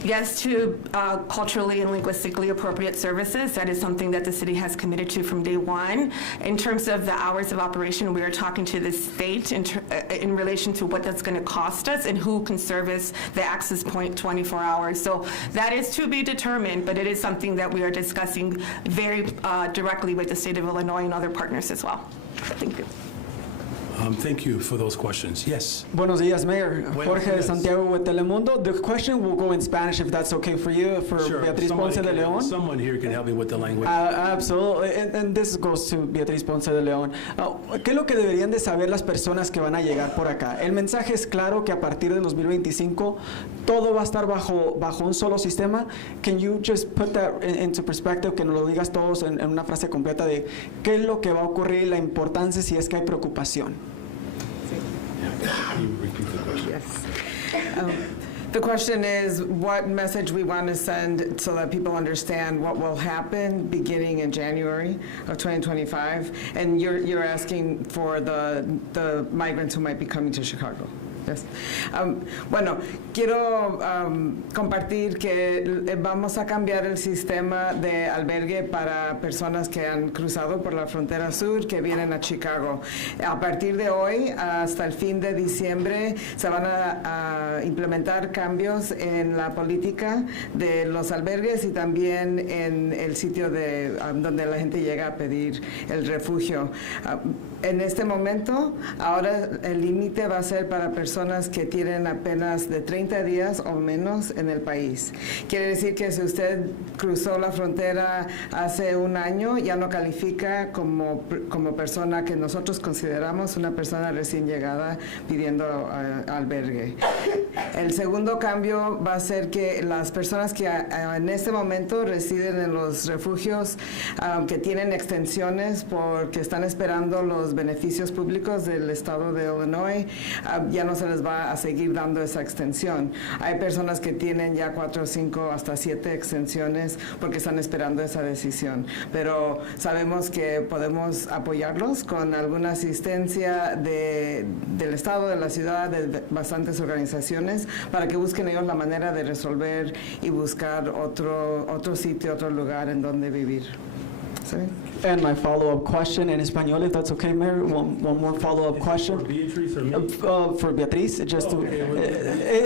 Yes, to culturally and linguistically appropriate services. That is something that the city has committed to from day one. In terms of the hours of operation, we are talking to the state in relation to what that's going to cost us and who can service the access point 24 hours. So that is to be determined, but it is something that we are discussing very directly with the state of Illinois and other partners as well. Thank you. Thank you for those questions. Yes. Buenos días, Mayor. Buenos Jorge de días. Santiago with Telemundo. The question will go in Spanish if that's okay for you, for Sure. Beatriz Ponce de León. Someone here can help me with the language. Absolutely. And this goes to Beatriz Ponce de León. ¿Qué es lo que deberían de saber las personas que van a llegar por acá? El mensaje es claro que a partir de 2025 todo va a estar bajo un solo sistema. Can you just put that into perspective, que nos lo digas todos en una frase completa de qué es lo que va a ocurrir y la importancia si es que hay preocupación? Can you repeat the question? Yes. The question is what message we want to send so that people understand what will happen beginning in January of 2025. And you're asking for the migrants who might be coming to Chicago. Yes. Bueno, quiero compartir que vamos a cambiar el sistema de albergue para personas que han cruzado por la frontera sur, que vienen a Chicago. A partir de hoy hasta el fin de diciembre se van a implementar cambios en la política de los albergues y también en el sitio donde la gente llega a pedir el refugio. En este momento, ahora el límite va a ser para personas que tienen apenas de 30 días o menos en el país. Quiere decir que si usted cruzó la frontera hace un año, ya no califica como persona que nosotros consideramos una persona recién llegada pidiendo albergue. El segundo cambio va a ser que las personas que en este momento residen en los refugios que tienen extensiones porque están esperando los beneficios públicos del estado de Illinois, ya no se les va a seguir dando esa extensión. Hay personas que tienen ya 4, 5, hasta 7 extensiones porque están esperando esa decisión. Pero sabemos que podemos apoyarlos con alguna asistencia del estado, de la ciudad, de bastantes organizaciones para que busquen ellos la manera de resolver y buscar otro sitio, otro lugar en donde vivir. ¿Sí? And my follow-up question in Espanol, if that's okay, Mayor. One more follow-up question. For Beatriz or me? For Beatriz, just okay,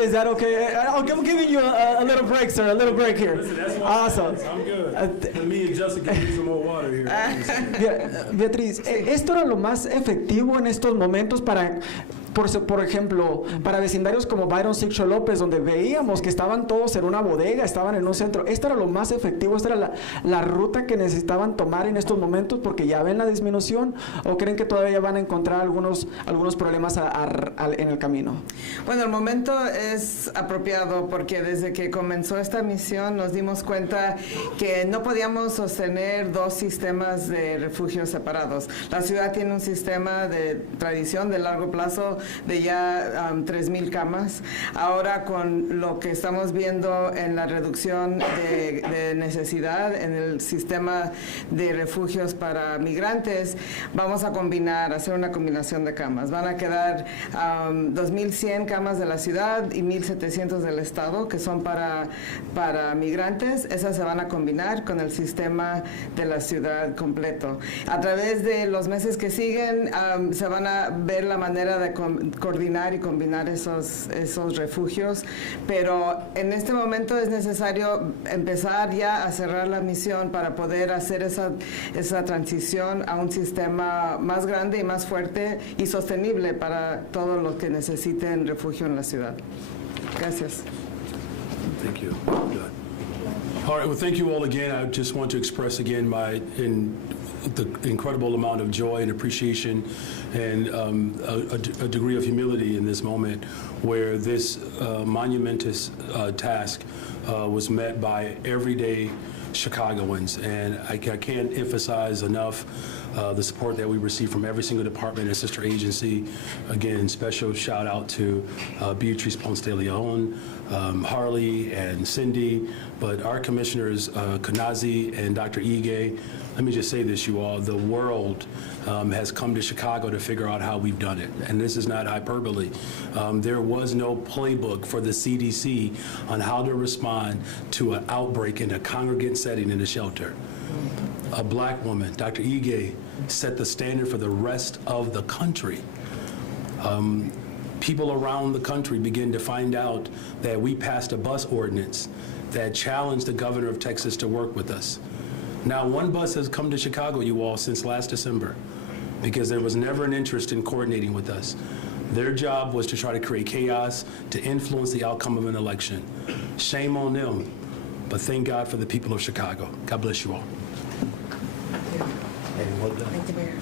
is that okay? I'm giving you a little break, sir, a little break here. Listen, that's Awesome. I'm good. Me and Justin can use some more water here. Beatriz, ¿esto era lo más efectivo en estos momentos para... Por ejemplo, para vecindarios como Byron Sixto López, donde veíamos que estaban todos en una bodega, estaban en un centro? ¿Esto era lo más efectivo? ¿Esta era la ruta que necesitaban tomar en estos momentos porque ya ven la disminución? ¿O creen que todavía van a encontrar algunos problemas en el camino? Bueno, el momento es apropiado porque desde que comenzó esta misión nos dimos cuenta que no podíamos sostener dos sistemas de refugios separados. La ciudad tiene un sistema de tradición de largo plazo de ya 3,000 camas. Ahora con lo que estamos viendo en la reducción de necesidad en el sistema de refugios para migrantes, vamos a hacer una combinación de camas. Van a quedar 2,100 camas de la ciudad y 1,700 del estado que son para migrantes. Esas se van a combinar con el sistema de la ciudad completo. A través de los meses que siguen se van a ver la manera de combinar coordinar y combinar esos refugios, pero en este momento es necesario empezar ya a cerrar la misión para poder hacer esa transición a un sistema más grande y más fuerte y sostenible para todos los que necesiten refugio en la ciudad. Gracias. Thank you. Good. All right, well, thank you all again. I just want to express again the incredible amount of joy and appreciation and a degree of humility in this moment where this monumentous task was met by everyday Chicagoans. And I can't emphasize enough the support that we receive from every single department and sister agency. Again, special shout out to Beatrice Ponce de Leon, Harley and Cindy, but our commissioners, Kanazi and Dr. Ige. Let me just say this, you all, the world has come to Chicago to figure out how we've done it, and this is not hyperbole. There was no playbook for the CDC on how to respond to an outbreak in a congregate setting in a shelter. A black woman, Dr. Ige, set the standard for the rest of the country. People around the country begin to find out that we passed a bus ordinance that challenged the governor of Texas to work with us. Now, one bus has come to Chicago, you all, since last December, because there was never an interest in coordinating with us. Their job was to try to create chaos, to influence the outcome of an election. Shame on them, but thank God for the people of Chicago. God bless you all. Thank you, Mayor.